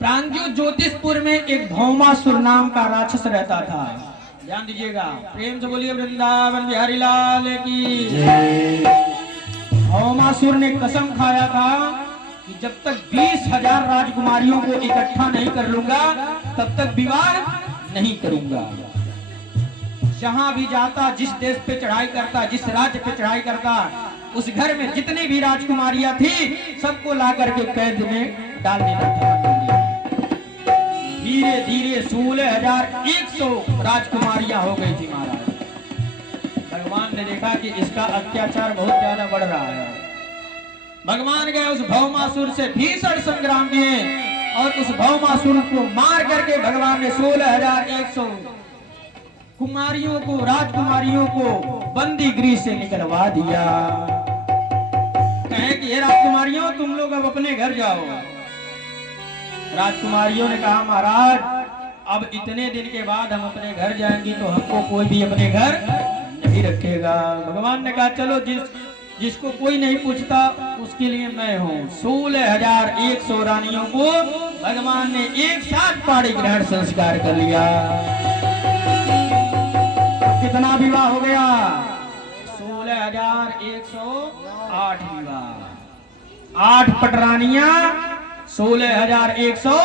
प्रांजु ज्योतिषपुर में एक भौमासुर नाम का राक्षस रहता था। ध्यान दीजिएगा। प्रेम से बोलिए वृंदावन बिहारी लाल की। भौमासुर ने कसम खाया था कि जब तक 20,000 राजकुमारियों को इकट्ठा नहीं कर लूंगा तब तक विवाह नहीं करूंगा। जहां भी जाता, जिस देश पे चढ़ाई करता, जिस राज्य पे चढ़ाई करता, उस घर में जितनी भी राजकुमारियां थी सबको ला करके कैद में डाल देता था। धीरे धीरे 16,100 राजकुमारियां हो गई थी महाराज। भगवान ने देखा कि इसका अत्याचार बहुत ज्यादा बढ़ रहा है। भगवान गए उस भौमासुर से भीषण संग्राम किए और उस भौमासुर को मार करके भगवान ने 16,100 कुमारियों को, राजकुमारियों को बंदी गृह से निकलवा दिया। कहे कि ये राजकुमारियों तुम लोग अब अपने घर जाओ। राजकुमारियों ने कहा महाराज अब इतने दिन के बाद हम अपने घर जाएंगे तो हमको कोई भी अपने घर नहीं रखेगा। भगवान ने कहा चलो जिसको कोई नहीं पूछता उसके लिए मैं हूँ। 16,100 रानियों को भगवान ने एक साथ पाणी ग्रहण संस्कार कर लिया। कितना विवाह हो गया। 16,108 विवाह। 8 पटरानियां 16,100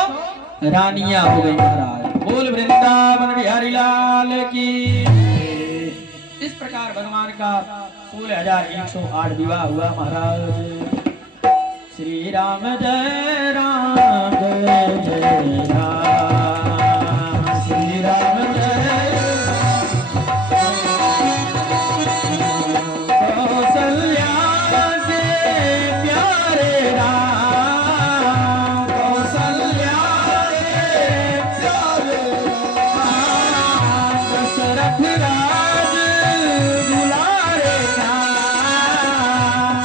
रानियां हो गई महाराज। बोल वृंदावन बिहारी लाल की। इस प्रकार भगवान का 16,108 विवाह हुआ महाराज। श्री राम जय राम जय जय राम, श्री राम जय कौशल्या के प्यारे राम, कौशल्या के प्यारे राम, दशरथ राज दुलारे राम,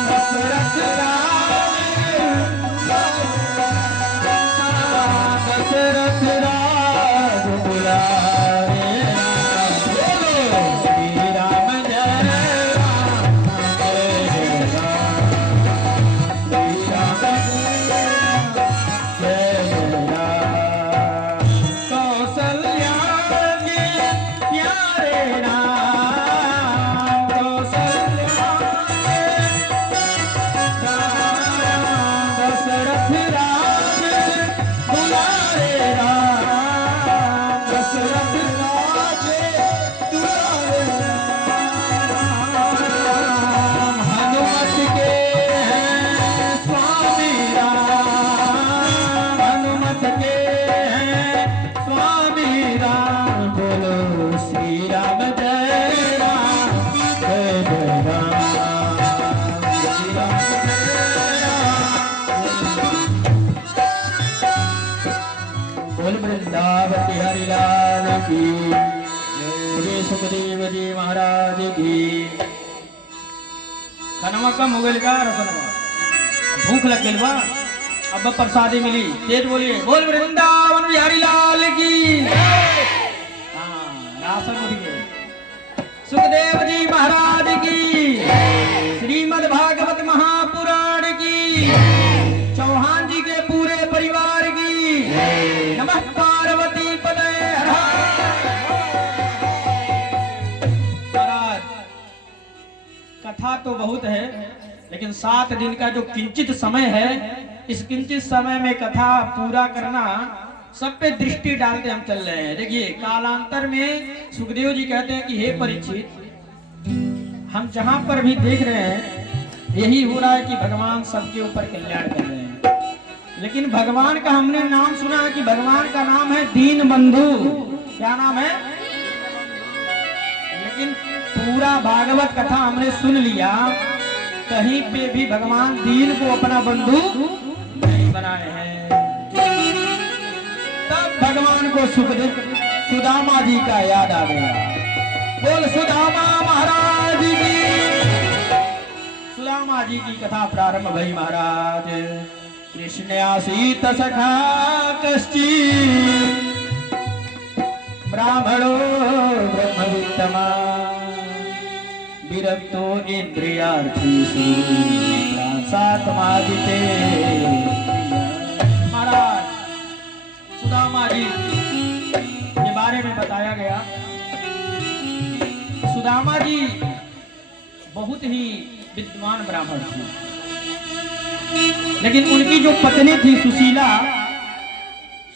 दशरथ दशरथ राज दुलारे राम, श्री राम जय राम जय राम, श्री राम जय राम, कौशल्या के प्यारे राम, कौशल्या राम, दशरथ राज दुलारे राम, दशरथ राज दुलारे राम, हनुमत के हैं स्वामी राम, हनुमत के हैं स्वामी राम, बोलो श्री राम जय राम जय जय राम, श्री राम जय राम। बोल वृंदावती हरि लाल की जय, सुखदेव जी महाराज की। खनवा का मुगल का रसनवा, भूख लग गई बा, अब प्रसादी मिली, तेज बोलिए बोल वृंदावन बिहारी लाल की। हाँ, राशन उठ गए। सुखदेव जी महाराज की, श्रीमद् भागवत महापुराण की, चौहान जी के पूरे परिवार की, नमः पार्वती पदे हर हर। कथा तो बहुत है, लेकिन 7 दिन का जो किंचित समय है, इस किंचित समय में कथा पूरा करना सब पे दृष्टि डालते हम चल रहे हैं। देखिए कालांतर में सुखदेव जी कहते हैं कि हे परीक्षित, हम जहां पर भी देख रहे हैं यही हो रहा है कि भगवान सबके ऊपर कल्याण कर रहे हैं। लेकिन भगवान का हमने नाम सुना है कि भगवान का नाम है दीन बंधु। क्या नाम है? लेकिन पूरा भागवत कथा हमने सुन लिया, कहीं पे भी भगवान दीन को अपना बंधु नहीं बनाए हैं। तब भगवान को सुदामा जी का याद आ गया। बोल सुदामा महाराज की। सुदामा जी की कथा प्रारंभ भई महाराज। कृष्ण आसीत सखा कश्चित्, ब्राह्मणो ब्रह्मवित्तमा, विरक्तो इंद्रियार्थीषु, प्रासात्मादिते। महाराज सुदामा जी के बारे में बताया गया। सुदामा जी बहुत ही विद्वान ब्राह्मण थे, लेकिन उनकी जो पत्नी थी सुशीला,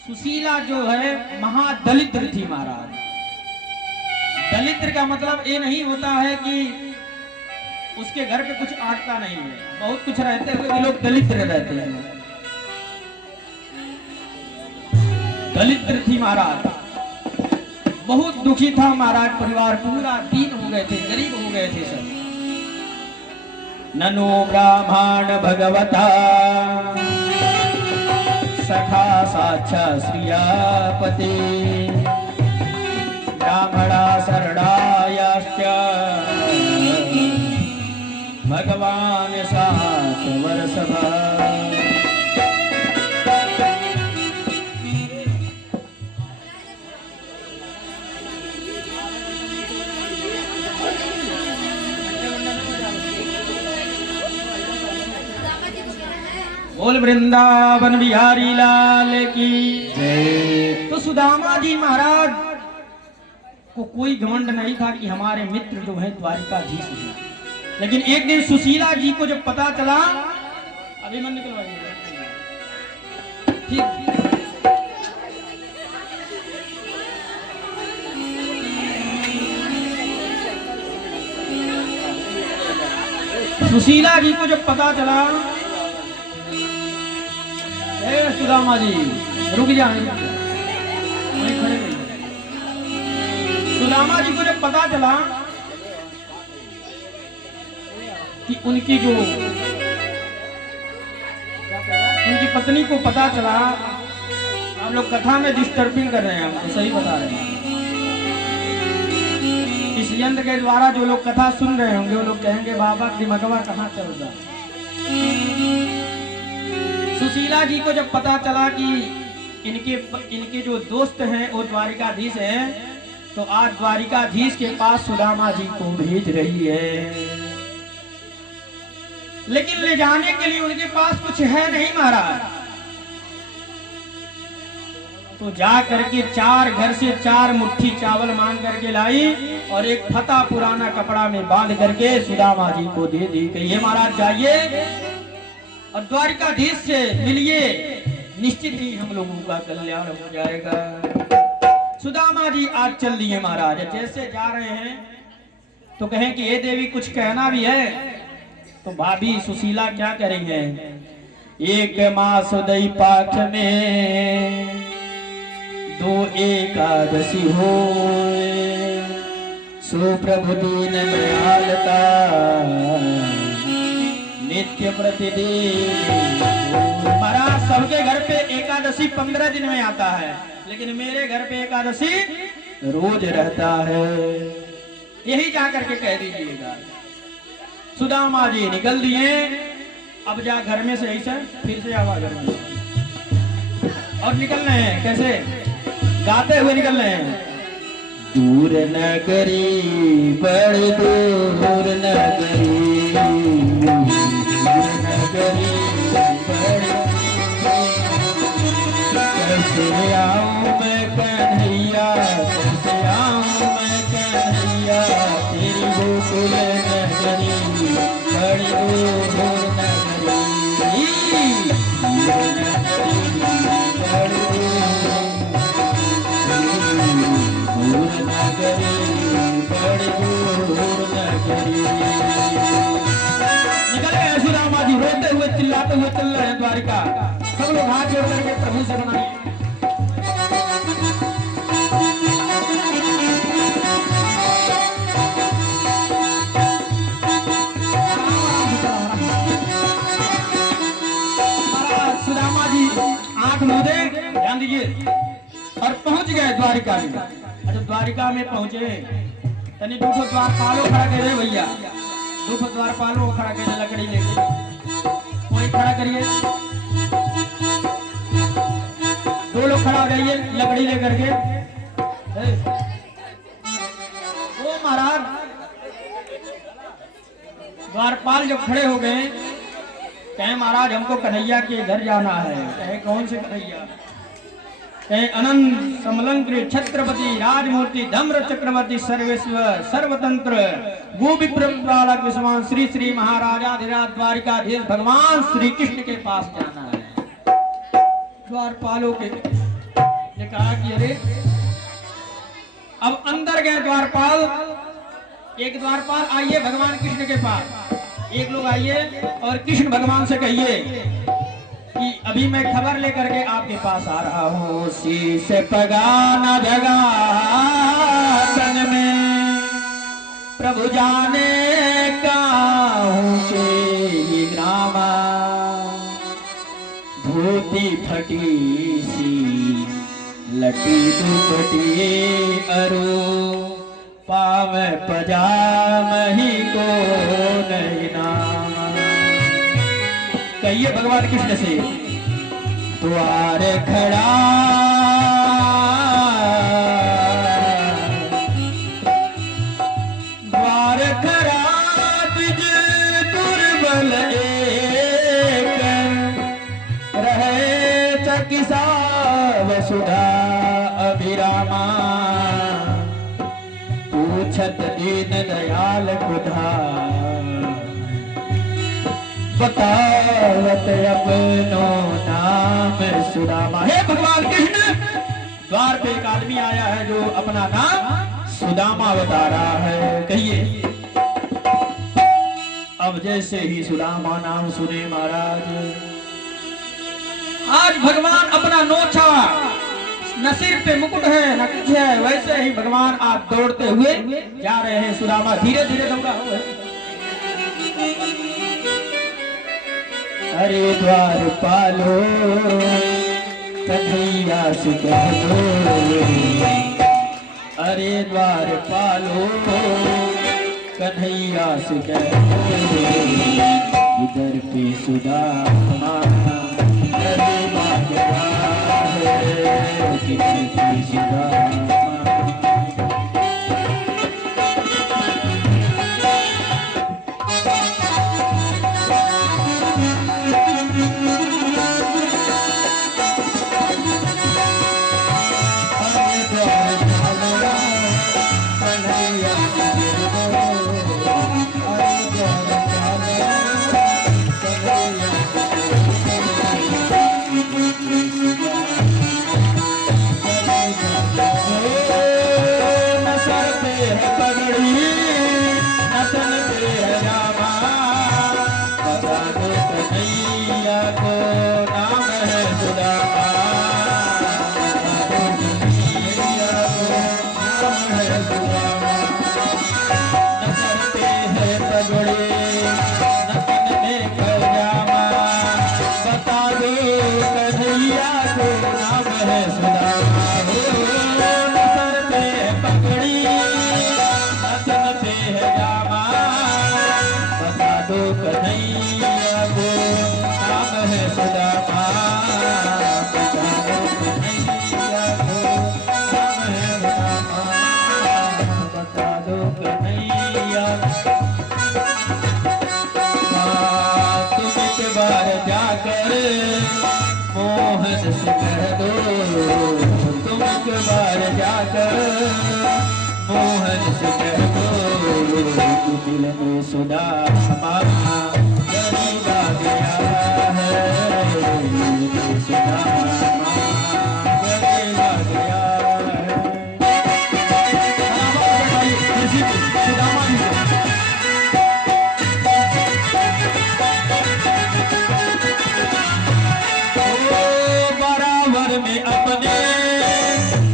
सुशीला जो है महादलिद्र थी महाराज। दलिद्र का मतलब ये नहीं होता है कि उसके घर पे कुछ आटता नहीं है, बहुत कुछ रहते हुए भी लोग दलिद्र रहते हैं। दलिद्र थी महाराज, बहुत दुखी था महाराज परिवार, पूरा दीन हो गए थे, गरीब हो गए थे सब। ननु ब्राह्मण भगवता सखा साक्षा श्रियापते, ब्राह्मणा शरणायाश्च भगवान सात वर्षभा। बोल वृंदावन बिहारी लाल की जय। तो सुदामा जी महाराज को कोई घमंड नहीं था कि हमारे मित्र जो है द्वारिकाधीश हैं। लेकिन एक दिन सुशीला जी को जब पता चला, अभी मन निकलवाइए ठीक। सुशीला जी को जब पता चला, सुदामा जी रुक जाए, खड़े नहीं। सुदामा जी को जब पता चला कि उनकी पत्नी को पता चला, आप लोग कथा में डिस्टर्बिंग कर रहे हैं, हम तो सही बता रहे हैं। इस यंत्र के द्वारा जो लोग कथा सुन रहे होंगे वो लोग कहेंगे बाबा दिमागवा कहाँ चल रहा। सुशीला जी को जब पता चला कि इनके जो दोस्त हैं वो द्वारिकाधीश हैं, तो आज द्वारिकाधीश के पास सुदामा जी को भेज रही है, लेकिन ले जाने के लिए उनके पास कुछ है नहीं महाराज। तो जा करके 4 घर से 4 मुट्ठी चावल मांग करके लाई और एक फटा पुराना कपड़ा में बांध करके सुदामा जी को दे दी। कहिए महाराज जाइए और द्वारिकाधीश से मिलिए, निश्चित ही हम लोगों का कल्याण हो जाएगा। सुदामा जी आज चल दिए महाराज। जैसे जा रहे हैं तो कहें कि ये देवी कुछ कहना भी है, तो भाभी सुशीला क्या करेंगे, एक मास दई पाठ में 2 एकादशी हो, सो प्रभु दीन दयालता नित्य प्रतिदिन। महाराज सबके घर पे एकादशी 15 दिन में आता है, लेकिन मेरे घर पे एकादशी रोज रहता है, यही जा करके कह दीजिएगा। सुदामा जी निकल दिए। अब जा घर में से ऐसे फिर से आवा घर में और निकल रहे हैं, कैसे गाते हुए निकल रहे हैं। दूर नगरी बड़ दूर नगरी, नगरी कैसे आऊं मैं कन्हैया, कैसे आऊं मैं कन्हैया, तेरी गोकुल नगरी बड़ी दूर नगरी, बड़ी दूर नगरी, बड़ी दूर नगरी। निकल गए सुदामा जी रोते हुए चिल्लाते हुए चल रहे हैं द्वारिका। सब लोग हाथ जोड़ करके प्रभु से बनाइए। सुदामा जी आंख मूंदे, ध्यान दीजिए, और पहुंच गए द्वारिका में। जब द्वारिका में पहुंचे तनी दूठो द्वारपालो खड़ा करे भैया, दूठो द्वारपालो खड़ा करे लकड़ी लेके, कोई खड़ा करिए, 2 लोग खड़ा हो जाइए लकड़ी लेकर के। ओ महाराज द्वारपाल जब खड़े हो गए, कहे महाराज हमको कन्हैया के घर जाना है। कहे कौन से कन्हैया? कहे अनंत समलंकृत छत्रपति राजमूर्ति धम्र चक्रवर्ती सर्वेश्वर सर्वतंत्र भूविप्रपालक विश्वान श्री श्री महाराजाधिराज द्वारिकाधीश भगवान श्री कृष्ण के पास जाना है। द्वारपालों के ने कहा कि अरे, अब अंदर गए द्वारपाल। एक द्वारपाल आइए भगवान कृष्ण के पास, एक लोग आइए और कृष्ण भगवान से कहिए कि अभी मैं खबर लेकर के आपके पास आ रहा हूँ। शीश पगाना जगा तन में प्रभु जाने काहू के नामा, धोती फटी सी लटी दुपटी अरो, पाव पजाम ही को नहीं नामा। कहिए भगवान कृष्ण से, द्वार खड़ा द्वार खड़ा बिज दुर्बल एक, रहे चकिसा वसुधा अभिरामा, पूछत दीन दयाल खुदा, बतावत अपनो नाम सुदामा। हे भगवान कृष्ण, द्वार पे एक आदमी आया है जो अपना नाम सुदामा बता रहा है। कहिए अब जैसे ही सुदामा नाम सुने महाराज, आज भगवान अपना नोचा, न सिर पे मुकुट है न कुछ है, वैसे ही भगवान आज दौड़ते हुए जा रहे हैं। सुदामा धीरे धीरे दौड़ा हुआ है। अरे द्वारपालो कन्हैया से कह दो, अरे द्वारपालो कन्हैया से कह दो, इधर पे सुदामा अरे बागवा है, किसी पे सुदामा। मोहन से कह दो, तुम एक बार जाकर मोहन से कह दो, दिल में सुदामा गरीब आ गया है, सुदामा गरीब आ गया में अपने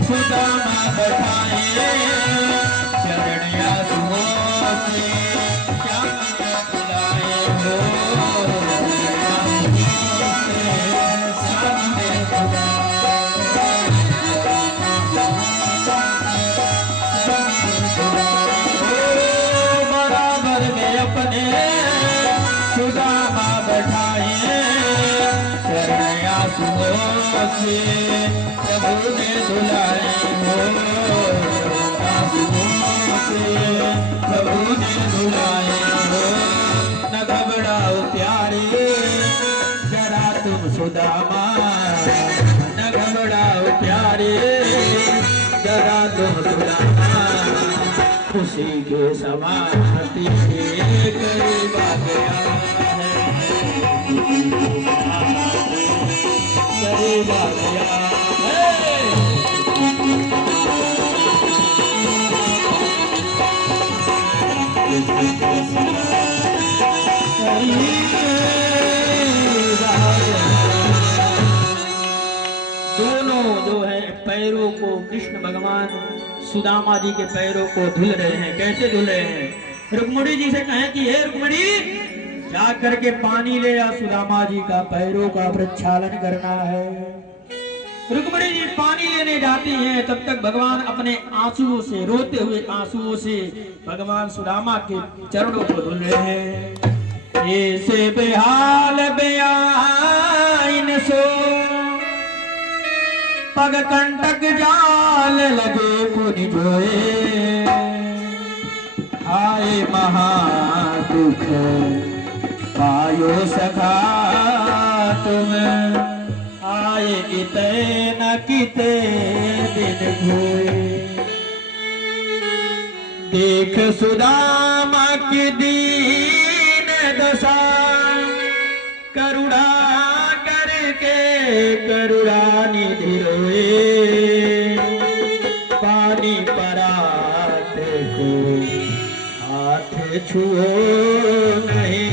सुदामा बैठाए, चरणिया सुहो से श्याम बुलाए हो, बराबर में अपने सुदामा बैठाए, चरणिया सुहो से प्रभु ने दुलाए हो, प्रभु ने दुलाए हो। न घबराओ प्यारे जरा तुम सुदामा, न घबराओ प्यारे जरा तुम सुदामा, उसी के समान करीब आ गया करीब आ गया दोनों जो है पैरों को कृष्ण भगवान सुदामा जी के पैरों को धुल रहे हैं। कैसे धुल रहे हैं? रुक्मिणी जी से कहें कि हे रुक्मिणी जा करके पानी ले आ, सुदामा जी का पैरों का प्रक्षालन करना है। रुक्मिणी जी पानी लेने जाती हैं, तब तक भगवान अपने आंसुओं से, रोते हुए आंसुओं से भगवान सुदामा के चरणों को धुल रहे हैं। ऐसे बेहाल बेआइन सो पग कंटक जाल लगे पुनि जोए, आए महा दुख पायो सखा तुम, आए किते न किते दिन भोए। देख सुदामा की दीन दशा, करुणा करके करुणा निधि रोए, पानी परात को हाथ छुओ नहीं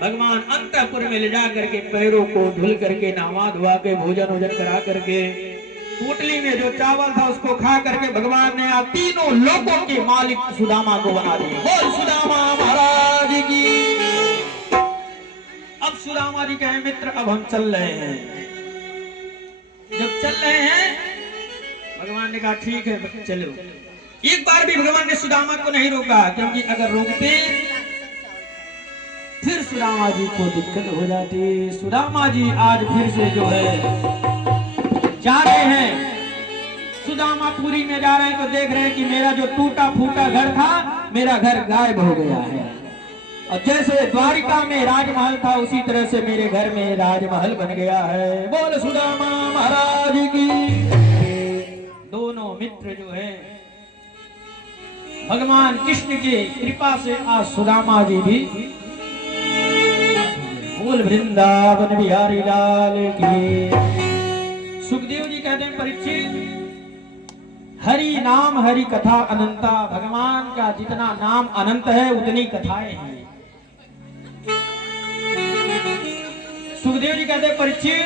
भगवान अंतःपुर में ले जा करके पैरों को धुल करके नहा धुआ के भोजन वोजन करा करके पोटली में जो चावल था उसको खा करके भगवान ने आप तीनों लोगों के मालिक सुदामा को बना दिए। बोल सुदामा महाराज की। अब सुदामा जी कहे मित्र अब हम चल रहे हैं। जब चल रहे हैं भगवान ने कहा ठीक है चलो। एक बार भी भगवान ने सुदामा को नहीं रोका, क्योंकि अगर रोकते फिर सुदामा जी को दिक्कत हो जाती। सुदामा जी आज फिर से जो है जा रहे हैं, सुदामापुरी में जा रहे हैं तो देख रहे हैं कि मेरा जो टूटा फूटा घर था मेरा घर गायब हो गया है। और जैसे द्वारिका में राजमहल था उसी तरह से मेरे घर में राजमहल बन गया है। बोल सुदामा महाराज की। दोनों मित्र जो है भगवान कृष्ण की कृपा से आज सुदामा जी भी। बोल वृंदावन बिहारी लाल की। सुखदेव जी कहते हैं परीक्षित हरि नाम हरि कथा अनंता। भगवान का जितना नाम अनंत है उतनी कथाएं हैं। सुखदेव जी कहते हैं परीक्षित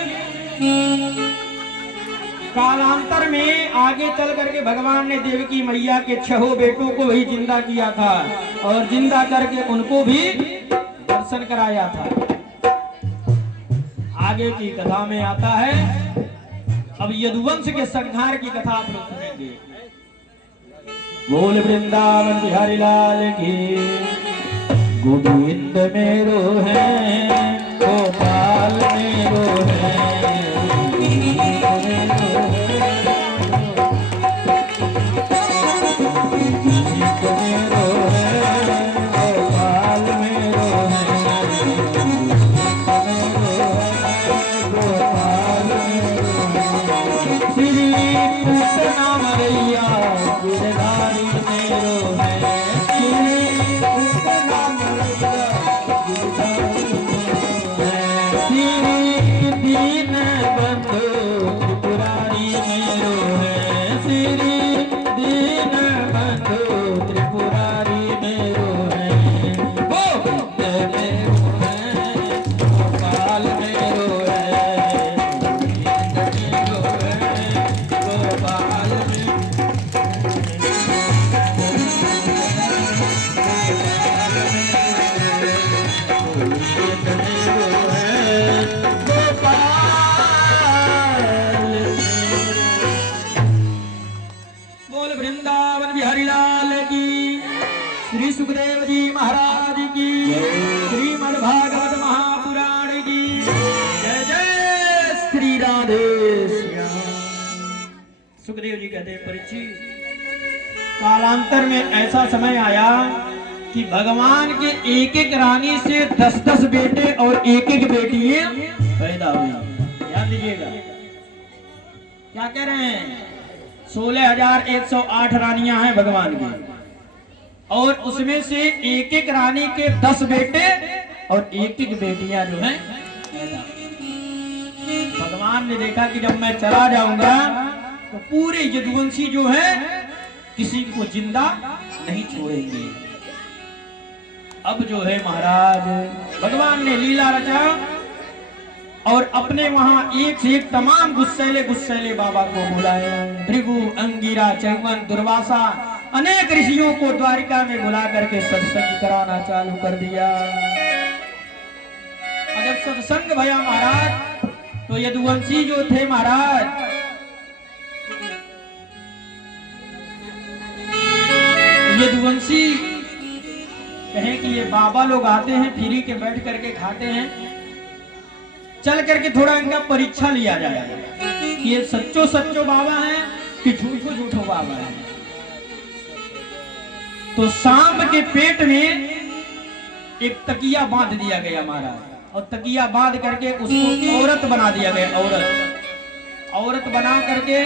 कालांतर में आगे चल करके भगवान ने देवकी मैया के 6 बेटों को भी जिंदा किया था और जिंदा करके उनको भी दर्शन कराया था। आगे की कथा में आता है। अब यदुवंश के संहार की कथा आप लोग सुनेंगे। बोल वृंदावन बिहारी लाल की। गोविंद मेरो है गोपाल मेरो है। श्री सुखदेव जी महाराज की। श्रीमद् भागवत महापुराण की जय जय श्री राधे श्याम। सुखदेव जी कहते हैं परीक्षित कालांतर में ऐसा समय आया कि भगवान के एक एक रानी से 10-10 बेटे और एक एक बेटियां पैदा हुई। ध्यान दीजिएगा क्या कह रहे हैं। 16,108 रानियां हैं भगवान की और उसमें से एक एक रानी के 10 बेटे और एक एक बेटियां जो हैं पैदा। भगवान ने देखा कि जब मैं चला जाऊंगा तो पूरे यदुवंशी जो है किसी को जिंदा नहीं छोड़ेंगे। अब जो है महाराज भगवान ने लीला रचा और अपने वहां एक से एक तमाम गुस्सैले बाबा को बुलाया। भृगु, अंगिरा, चौवन, दुर्वासा अनेक ऋषियों को द्वारिका में बुला करके सत्संग कराना चालू कर दिया। और जब सत्संग भया महाराज तो यदुवंशी जो थे महाराज यदुवंशी कहे कि ये बाबा लोग आते हैं फ्री के बैठ करके खाते हैं, चल करके थोड़ा इनका परीक्षा लिया जाए कि ये सच्चो सच्चो बाबा हैं कि झूठो झूठो बाबा हैं। तो सांप के पेट में एक तकिया बांध दिया गया महाराज और तकिया बांध करके उसको औरत बना दिया गया। औरत बना करके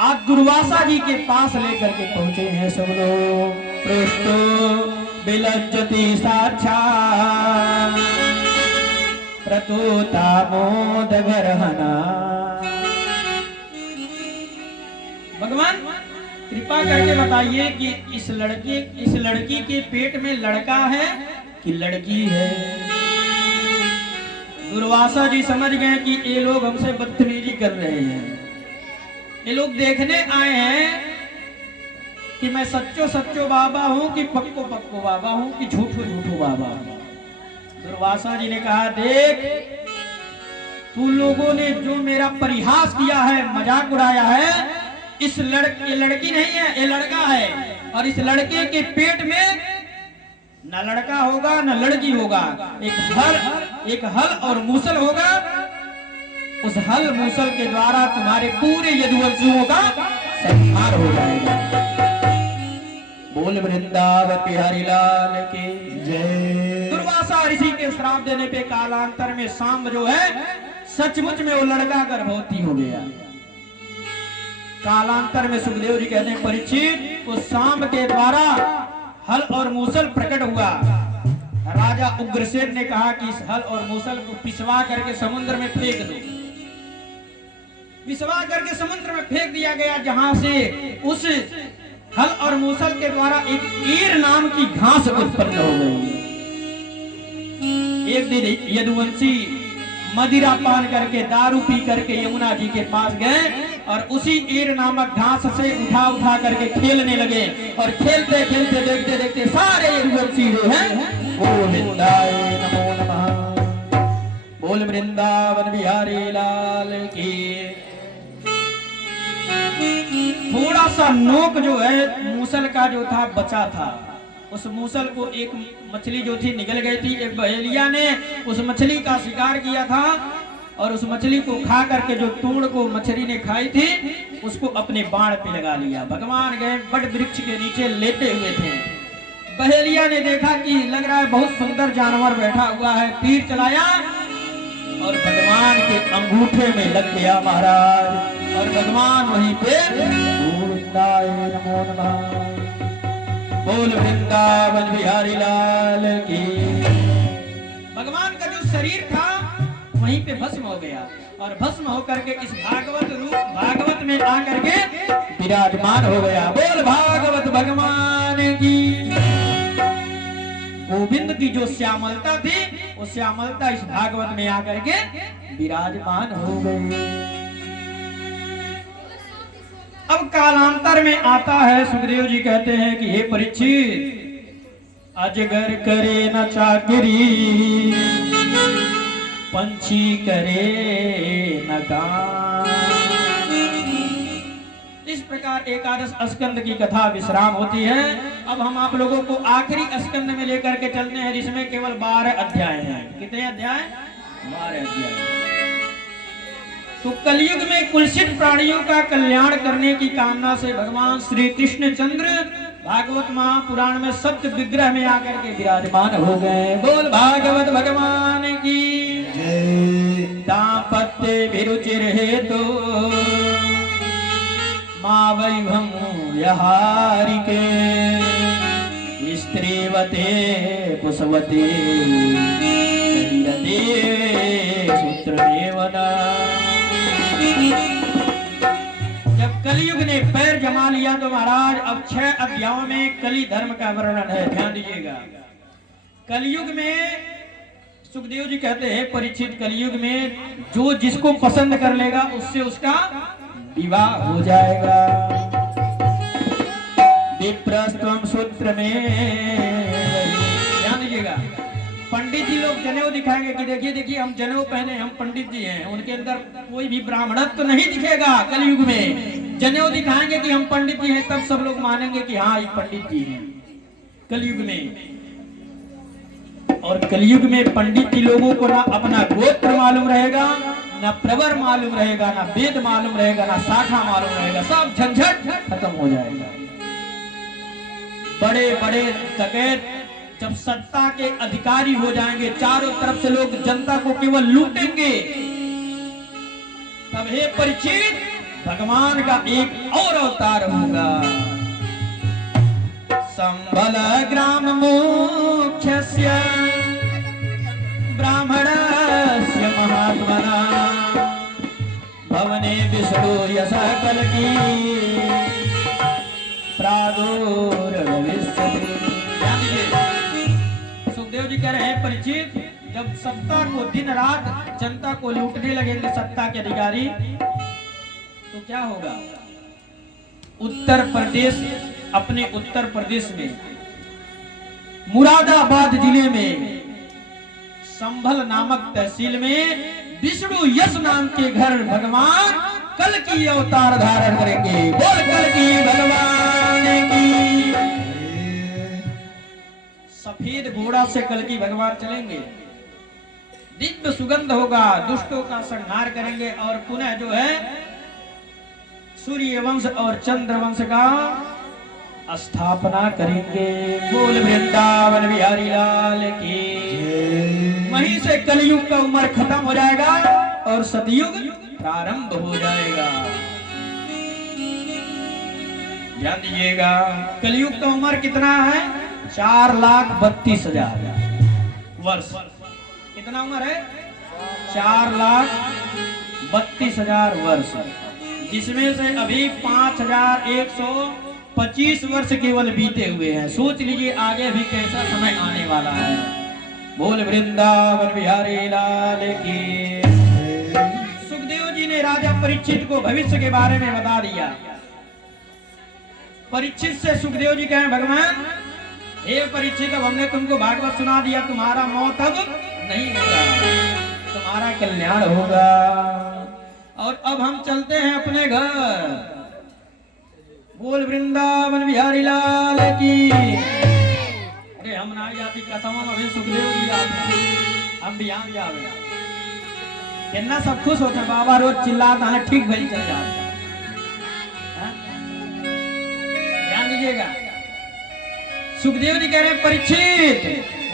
आज दुर्वासा जी के पास लेकर के पहुंचे हैं सब लोग। पृष्ठो विलज्जति साक्षात् प्रतुता मोद गरहना। भगवान कृपा करके बताइए कि इस लड़की के पेट में लड़का है कि लड़की है। दुर्वासा जी समझ गए कि ये लोग हमसे बदतमीजी कर रहे हैं। ये लोग देखने आए हैं कि मैं सच्चो सच्चो बाबा हूं कि पक्को पक्को बाबा हूं कि झूठो झूठो बाबा हूं। दुर्वासा जी ने कहा, देख तू लोगों ने जो मेरा परिहास किया है, मजाक उड़ाया है, ये लड़की नहीं है, ये लड़का है। और इस लड़के के पेट में न लड़का होगा न लड़की होगा, एक हल और मूसल होगा। उस हल मूसल के द्वारा तुम्हारे पूरे यदुवंशियों का संहार हो जाएगा। बोल वृंदावन बिहारी लाल की जय। दुर्वासा ऋषि के श्राप देने पे कालांतर में सांब जो है सचमुच में वो लड़का गर्भवती हो गया। कालांतर में सुखदेव जी कहते हैं, परीक्षित उस सांब के द्वारा हल और मूसल प्रकट हुआ। राजा उग्रसेन ने कहा कि इस हल और मूसल को पिसवा करके समुद्र में फेंक दो। पिसवा करके समुद्र में फेंक दिया गया, जहां से उस हल और मूसल के द्वारा एक ईर नाम की घास उत्पन्न हो गई। एक दिन यदुवंशी मदिरा पान करके दारू पी करके यमुना जी के पास गए और उसी ईर नामक घास से उठा उठा करके खेलने लगे। और खेलते खेलते देखते देखते सारे यदुवंशी जो हैं गोविंदाय नमो नमः। बोल वृंदावन बिहारी लाल की। थोड़ा सा नोक जो है मूसल का जो था बचा था, उस मूसल को एक मछली जो थी निगल गई थी। एक बहेलिया ने उस मछली का शिकार किया था और उस मछली को खा करके जो तूड़ को मछली ने खाई थी उसको अपने बाण पे लगा लिया। भगवान गए बड़ वृक्ष के नीचे लेटे हुए थे। बहेलिया ने देखा कि लग रहा है बहुत सुंदर जानवर बैठा हुआ है, तीर चलाया और भगवान के अंगूठे में लग गया महाराज। और भगवान वहीं पे गोविंदाय नमो नमः। बोल वृंदावन बिहारी लाल की। भगवान का जो शरीर था वहीं पे भस्म हो गया और भस्म होकर के इस भागवत में आकर के विराजमान हो गया। बोल भागवत भगवान की। गोविंद की जो श्यामलता थी वो श्यामलता इस भागवत में आकर के विराजमान हो गई। अब कालांतर में आता है, सुखदेव जी कहते हैं कि हे परीक्षित, अजगर करे न चाकरी, पंछी करे न काम। इस प्रकार एकादश स्कंद की कथा विश्राम होती है। अब हम आप लोगों को आखिरी स्कंद में लेकर के चलते हैं, जिसमें केवल 12 अध्याय हैं। कितने अध्याय? 12 अध्याय। तो कलयुग में कुलसित प्राणियों का कल्याण करने की कामना से भगवान श्री कृष्ण चंद्र भागवत महापुराण में सत्य विग्रह में आकर के विराजमान हो गए। बोल भागवत भगवान की जय। दांपत्य विरुचिर हेतु मावैभम यहारिके, स्त्रीवते कुशवते सूत्रदेवना। जब कलयुग ने पैर जमा लिया तो महाराज अब 6 अध्यायों में कली धर्म का वर्णन है। ध्यान दीजिएगा। कलयुग में सुखदेव जी कहते हैं, परीक्षित कलयुग में जो जिसको पसंद कर लेगा उससे उसका विवाह हो जाएगा। विप्रस्त्वम सूत्र में ध्यान दीजिएगा। पंडित जी लोग जनेऊ दिखाएंगे कि देखिए देखिए हम जनेऊ पहने, हम पंडित जी हैं। उनके अंदर कोई भी ब्राह्मणत्व तो नहीं दिखेगा। कलयुग में जनेऊ दिखाएंगे कि हम पंडित जी हैं, तब सब लोग मानेंगे कि हाँ ये पंडित जी हैं कलयुग में। और कलयुग में पंडित जी लोगों को ना अपना गोत्र मालूम रहेगा, ना प्रवर मालूम रहेगा, ना वेद मालूम रहेगा, ना शाखा मालूम रहेगा। सब झंझट खत्म हो जाएगा। बड़े बड़े डकैत जब सत्ता के अधिकारी हो जाएंगे, चारों तरफ से लोग जनता को केवल लूटेंगे, तब हे परीक्षित भगवान का एक और अवतार होगा। संबल ग्राम मुख्यस्य ब्राह्मणस्य महात्मना भवने विष्णु यश कल्की प्रादुर्भविष्यति। सुखदेव जी जी कह रहे हैं परीक्षित, जब सत्ता को दिन रात जनता को लूटने लगेंगे सत्ता के अधिकारी, तो क्या होगा? उत्तर प्रदेश, अपने उत्तर प्रदेश में मुरादाबाद जिले में संभल नामक तहसील में विष्णु यश नाम के घर भगवान कल की अवतार धारण करेंगे। बोल कल की भगवान की। सफेद घोड़ा से कल की भगवान चलेंगे, दिव्य सुगंध होगा, दुष्टों का संहार करेंगे और पुनः जो है सूर्य वंश और चंद्र वंश का स्थापना करेंगे। बोल वृंदावन बिहारी लाल की। वहीं से कलयुग का उम्र खत्म हो जाएगा और सतयुग प्रारंभ हो जाएगा। ध्यान दीजिएगा, कलयुग का उम्र कितना है? 4,32,000 वर्ष। कितना उम्र है? 4,32,000 वर्ष, जिसमें से अभी 5,125 वर्ष केवल बीते हुए हैं। सोच लीजिए आगे भी कैसा समय आने वाला है। बोल वृंदावन बिहारी लाल की। सुखदेव जी ने राजा परीक्षित को भविष्य के बारे में बता दिया। परीक्षित से सुखदेव जी कहें, भगवान हे परीक्षित, अब हमने तुमको भागवत सुना दिया, तुम्हारा मौत अब नहीं होगा, तुम्हारा कल्याण होगा। और अब हम चलते हैं अपने घर। बोल वृंदावन बिहारी लाल की। अरे हम ना जाती कथम अभी सुखदेव जी आते, हम भी यहाँ जावे। कितना सब खुश होते हैं, बाबा रोज चिल्लाता है ठीक भाई चल जाते। ध्यान दीजिएगा, सुखदेव जी कह रहे हैं परीक्षित,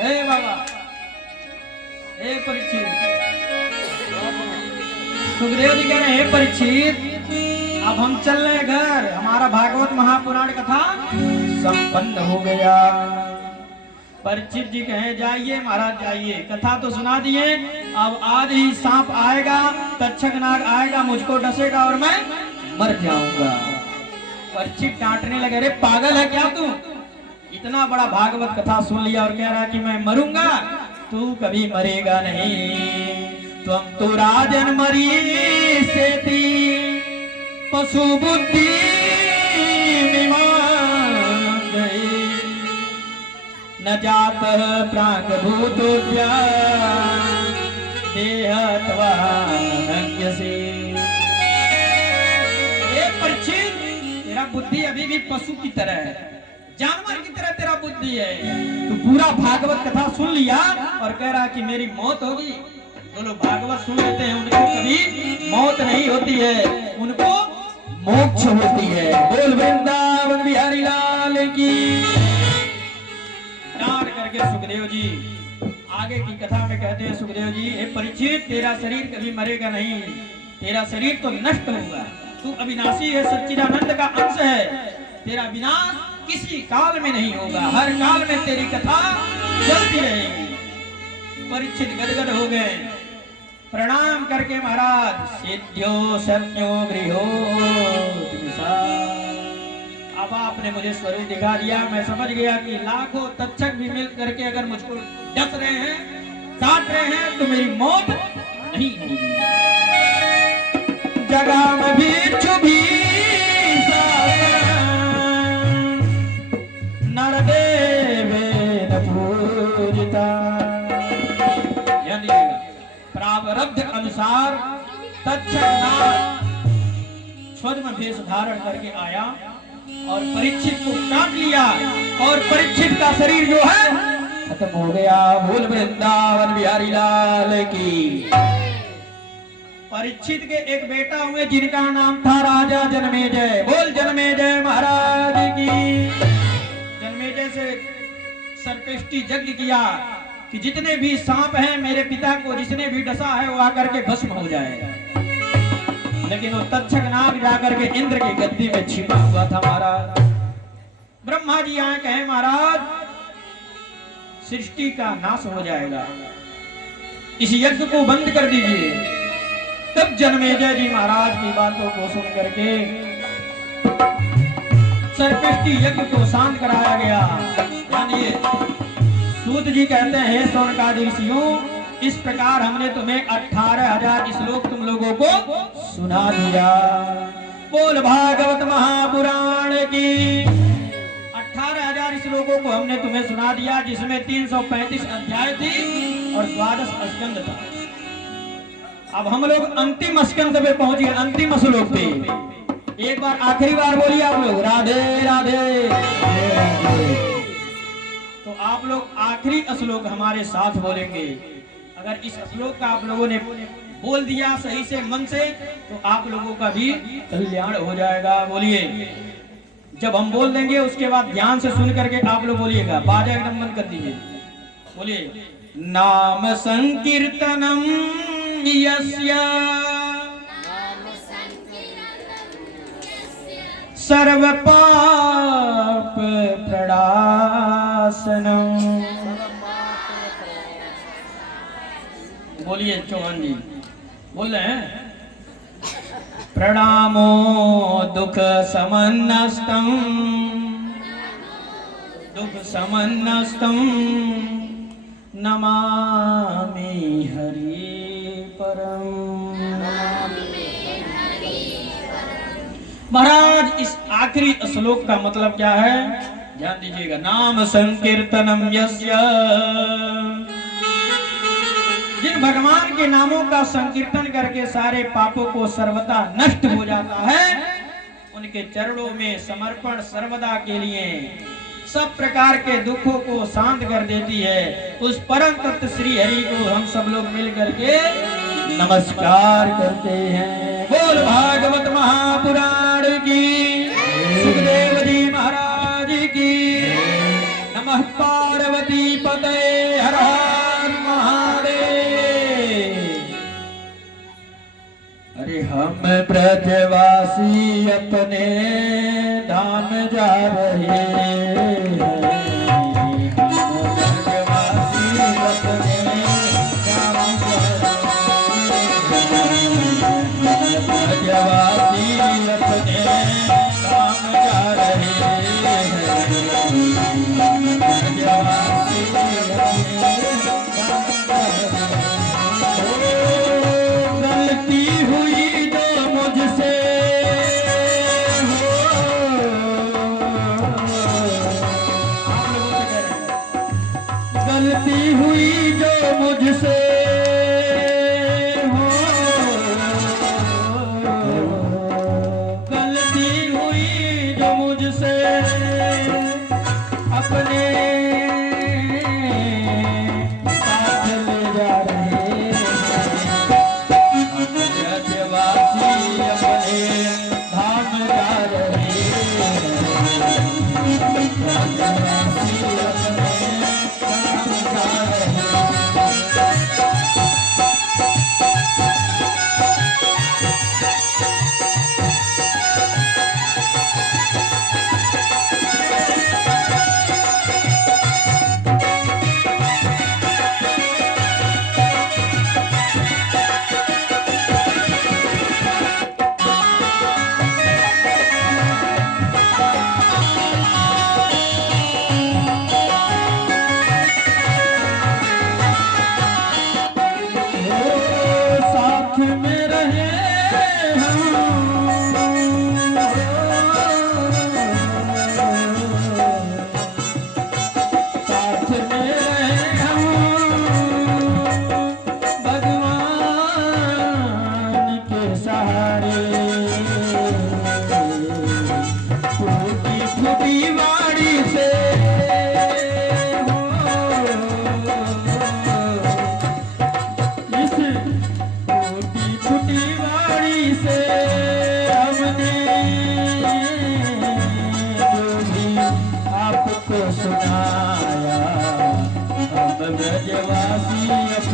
हे बाबा, हे परीक्षित। सुखदेव जी कह रहे हैं परीक्षित, अब हम चल रहे हैं घर, हमारा भागवत महापुराण कथा संपन्न हो गया। परीक्षित जी कहे जाइए महाराज जाइए, कथा तो सुना दिए, अब आज ही सांप आएगा, तक्षक नाग आएगा, मुझको डसेगा और मैं मर जाऊंगा। परीक्षित डांटने लगे, अरे पागल है क्या तू? इतना बड़ा भागवत कथा सुन लिया और कह रहा कि मैं मरूंगा, तू कभी मरेगा नहीं। तुम तो राजन मरी से थी, पशु बुद्धि न जात प्राग भूतोद्या से। परीक्षित, तेरा बुद्धि अभी भी पशु की तरह है, जानवर की तरह तेरा बुद्धि है। तू पूरा भागवत कथा सुन लिया और कह रहा कि मेरी मौत होगी। जो लोग भागवत सुन लेते हैं उनको कभी मौत नहीं होती है, उनको मोक्ष होती है। बोल वृंदावन बिहारी लाल की। डांट करके सुखदेव जी आगे की कथा में कहते हैं, सुखदेव जी हे परीक्षित, तेरा शरीर कभी मरेगा नहीं, तेरा शरीर तो नष्ट होगा। तू अविनाशी है, सच्चिदानंद का अंश है, तेरा विनाश किसी काल में नहीं होगा, हर काल में तेरी कथा चलती रहेगी। परीक्षित गदगद हो गए, प्रणाम करके महाराज सिद्ध्यो सत्यो गृहो। अब आपने मुझे स्वरूप दिखा दिया, मैं समझ गया कि लाखों तक्षक भी मिल करके अगर मुझको डस रहे हैं, काट रहे हैं, तो मेरी मौत नहीं होगी। जगह में भी चुभी प्रारब्ध अनुसार छद्म भेष धारण करके आया और परीक्षित को काट लिया और परीक्षित का शरीर जो है खत्म हो गया। बोल वृंदावन बिहारी लाल की। परीक्षित के एक बेटा हुए जिनका नाम था राजा जनमेजय। बोल जनमेजय महाराज की। जनमेजय से सर्पेष्टि यज्ञ किया कि जितने भी सांप हैं मेरे पिता को जिसने भी डसा है वो आकर के भस्म हो जाए। लेकिन वो तक्षक नाग जाकर के इंद्र की गद्दी में छिपा हुआ था महाराज। ब्रह्मा जी आए कहे महाराज सृष्टि का नाश हो जाएगा, इस यज्ञ को बंद कर दीजिए। तब जनमेजय जी महाराज की बातों को सुन करके सर्पेष्टि यज्ञ को शांत कराया गया। यानी सूत जी कहते हैं, हे शौनकादि ऋषियों, इस प्रकार हमने तुम्हें 18,000 श्लोक तुम लोगों को सुना दिया। बोल भागवत महापुराण की। 18,000 श्लोकों को हमने तुम्हें सुना दिया, जिसमें 335 अध्याय थी और 12 स्कंद था। अब हम लोग अंतिम स्कंद पे पहुंचे, अंतिम श्लोक पे। एक बार आखिरी बार बोलिए आप लोग, राधे राधे। तो आप लोग आखिरी श्लोक हमारे साथ बोलेंगे। अगर इस श्लोक का आप लोगों ने बोल दिया सही से, मन से, तो आप लोगों का भी कल्याण हो जाएगा। बोलिए। जब हम बोल देंगे उसके बाद ध्यान से सुन करके आप लोग बोलिएगा, बाजा एकदम बंद कर दीजिए। बोलिए, नाम संकीर्तनम यस्य सर्व पाप प्रणाशनम। बोलिए चौहान जी, बोल रहे हैं। प्रणामो दुख समन्नस्तम, दुख समन्नस्तम नमामि हरि परम। महाराज, इस आखिरी श्लोक का मतलब क्या है, ध्यान दीजिएगा। नाम संकीर्तनम यस्य, जिन भगवान के नामों का संकीर्तन करके सारे पापों को सर्वदा नष्ट हो जाता है, उनके चरणों में समर्पण सर्वदा के लिए सब प्रकार के दुखों को शांत कर देती है। उस परम तत्व श्री हरि को हम सब लोग मिल करके नमस्कार करते हैं। बोल भागवत महापुराण की, सुखदेव जी महाराज की। नमः पार्वती पते, हर हर महादेव। अरे हम ब्रजवासी अपने धाम जा रहे हैं, गलती हुई जो मुझसे हो, गलती हुई जो मुझसे, अपने साथ ले जा रहे ब्रजवासी, अपने धाम जा रहे ब्रजवासी, अपने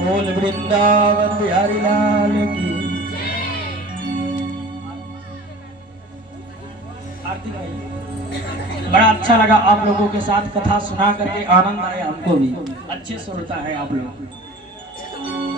बोल वृंदावन बिहारी लाल की। बड़ा अच्छा लगा आप लोगों के साथ कथा सुना करके, आनंद आया हमको भी। अच्छे सुनता है आप लोग।